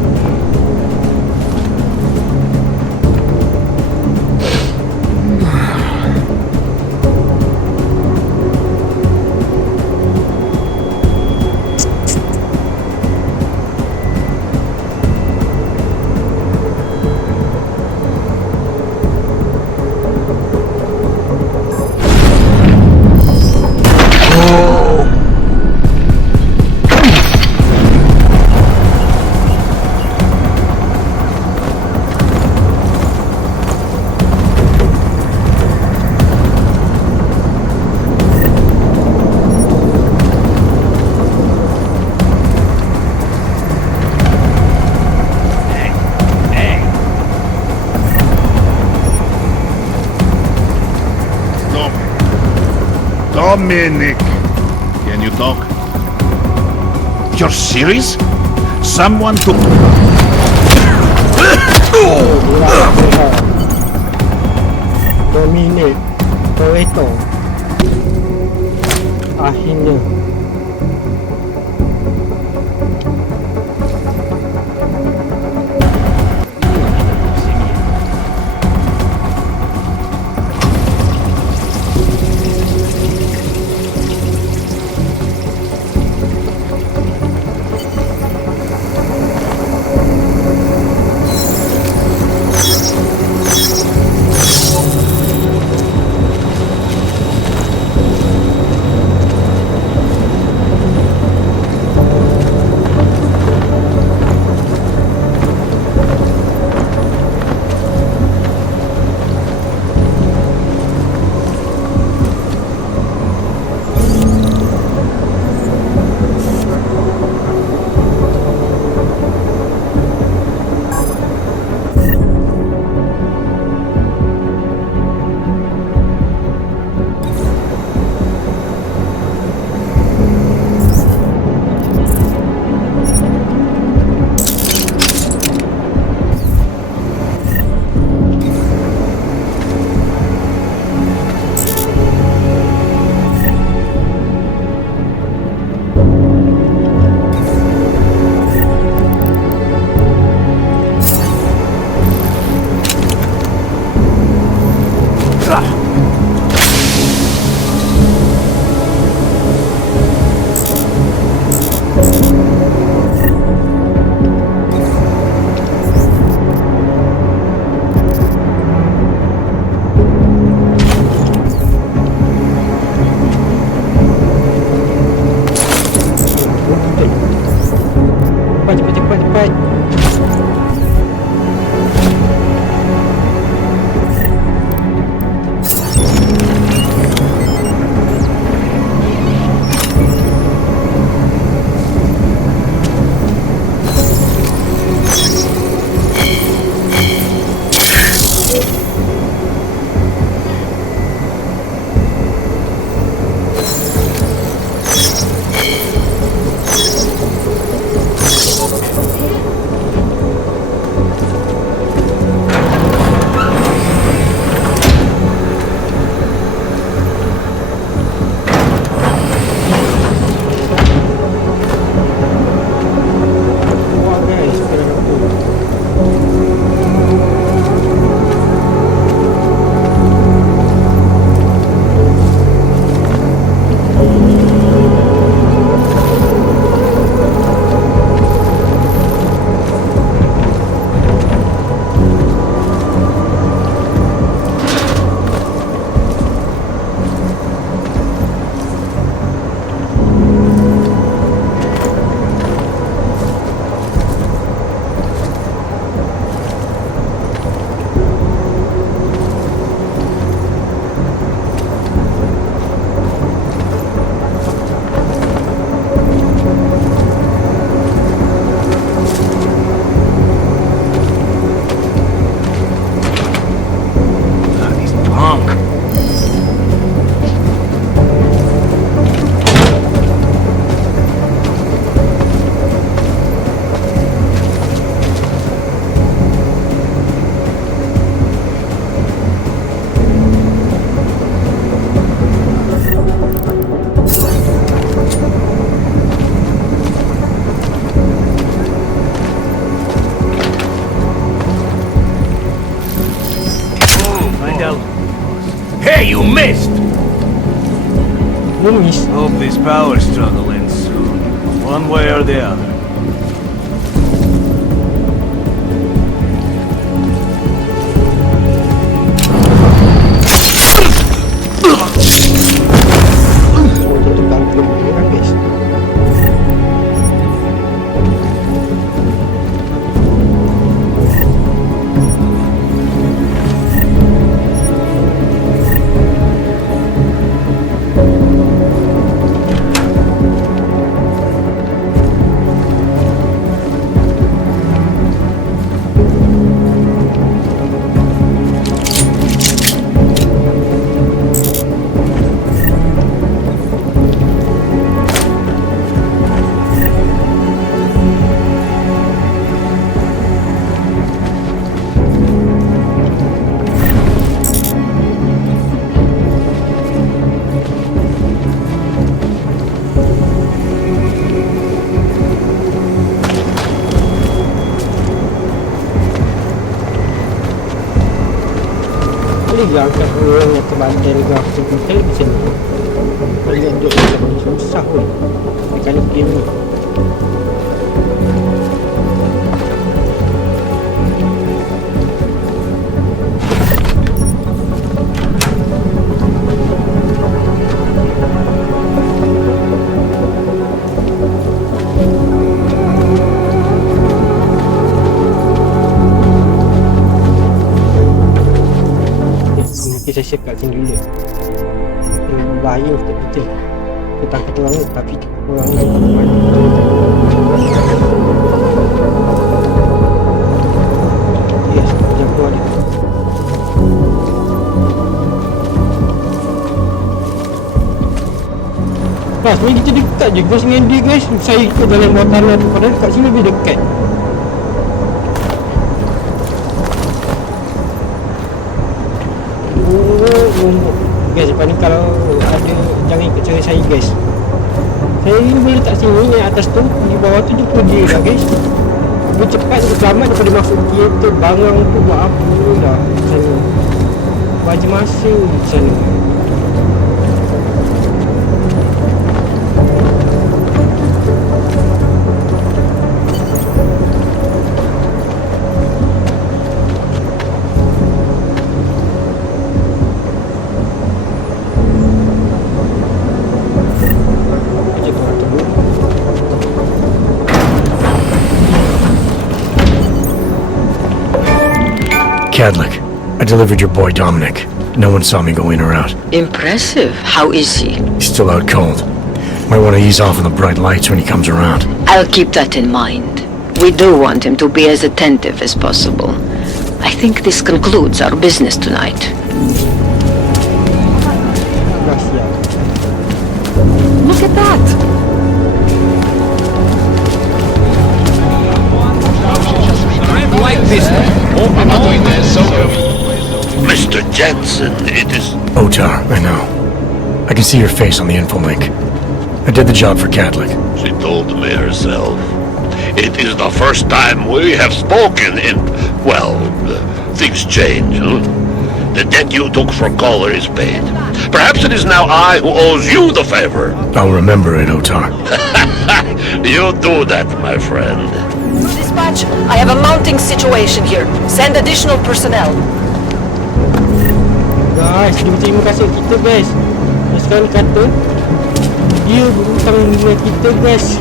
Dominic! Can you talk? You're serious? Someone took... Dominic, kau itu. Akhirnya. kumis. Hope this power struggle ends soon, one way or the other. Boleh angkat orang yang terbantai dengan hotel macam ni. Boleh lihat duduk macam ni susah pun. Kalau game ni saya kat sini dulu. Bahaya untuk kita. Kita tangkap orang ni tapi orang lain tak mana. Yes, jangan keluar dia. Pas ni kita dekat je guys dengan dia guys. Saya ikut dalam bawah tanah tu padahal kat sini lebih dekat. Guys, lepas ni kalau ada jangan ikut cara saya guys. Saya ni boleh letak sini yang atas tu, di bawah tu jumpa dia lah guys. Lebih cepat lebih selamat daripada masuk kereta barang tu buat apa dah sana. Baju masa di sana. Cadlick, I delivered your boy Dominic. No one saw me go in or out. Impressive. How is he? He's still out cold. Might want to ease off on the bright lights when he comes around. I'll keep that in mind. We do want him to be as attentive as possible. I think this concludes our business tonight. Look at that! Like this. Mr. Jensen, it is... Otar, I know. I can see your face on the info link. I did the job for Cadlick. She told me herself. It is the first time we have spoken in... Well, things change, huh? The debt you took for Caller is paid. Perhaps it is now I who owes you the favor. I'll remember it, Otar. You do that, my friend. Dispatch, I have a mounting situation here. Send additional personnel. Guys, dia terima kasih kita guys. Sekarang kata dia berhutang dengan kita guys.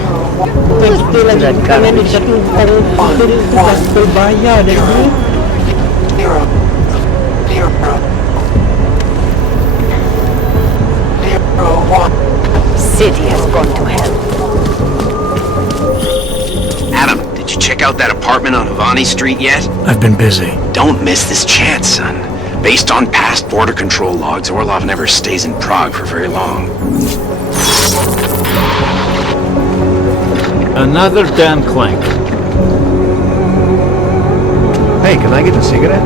Bukan kita lagi bukan manage satu hutang kita tu dah berbayar dah ni. City has gone to hell. Adam, did you check out that apartment on Havani Street yet? I've been busy. Don't miss this chance, son. Based on past border control logs, Orlov never stays in Prague for very long. Another damn clank. Hey, can I get a cigarette?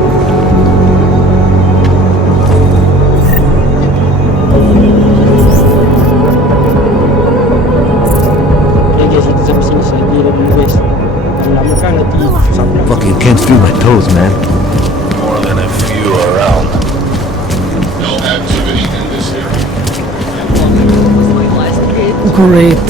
Fucking can't feel my toes, man. More than a few around. No activity in this area. Great.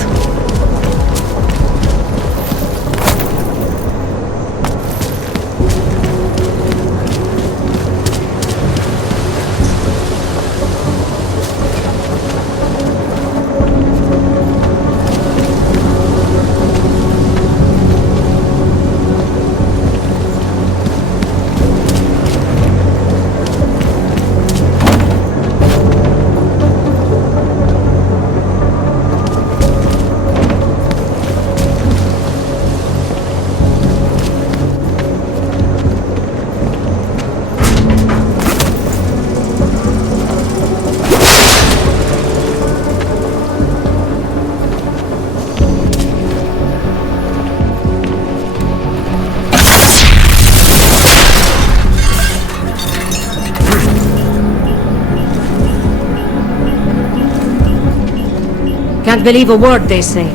Can't believe a word they say.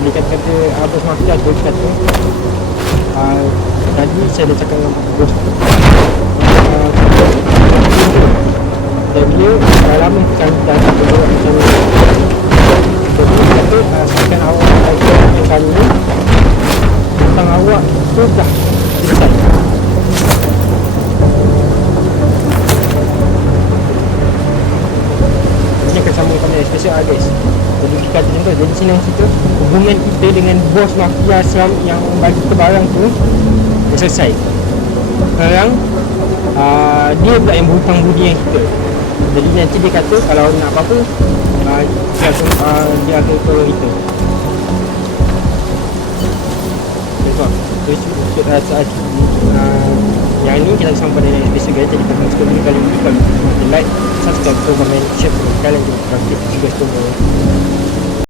Dia kata bos mafia tu kata tadi saya dah cakap dengan bos tu dan dia dah lama cari dah tak boleh macam ni. Jadi dia kata sekian awak yang kali ni tentang awak tu dah selesai. Ini akan sambung pada special guys. Jadi kita kata macam tu. Jadi sini yang cerita hubungan kita dengan bos mafia yang bagi kita barang tu dah selesai. Sekarang dia pula yang berhutang budi dengan kita. Jadi nanti dia kata kalau nak apa-apa dia akan tolong kita. Yang ni kita sampai pada episode guys. Jadi kalau suka video kali ini, kalau like, subscribe, komen, share, kalian juga aktif juga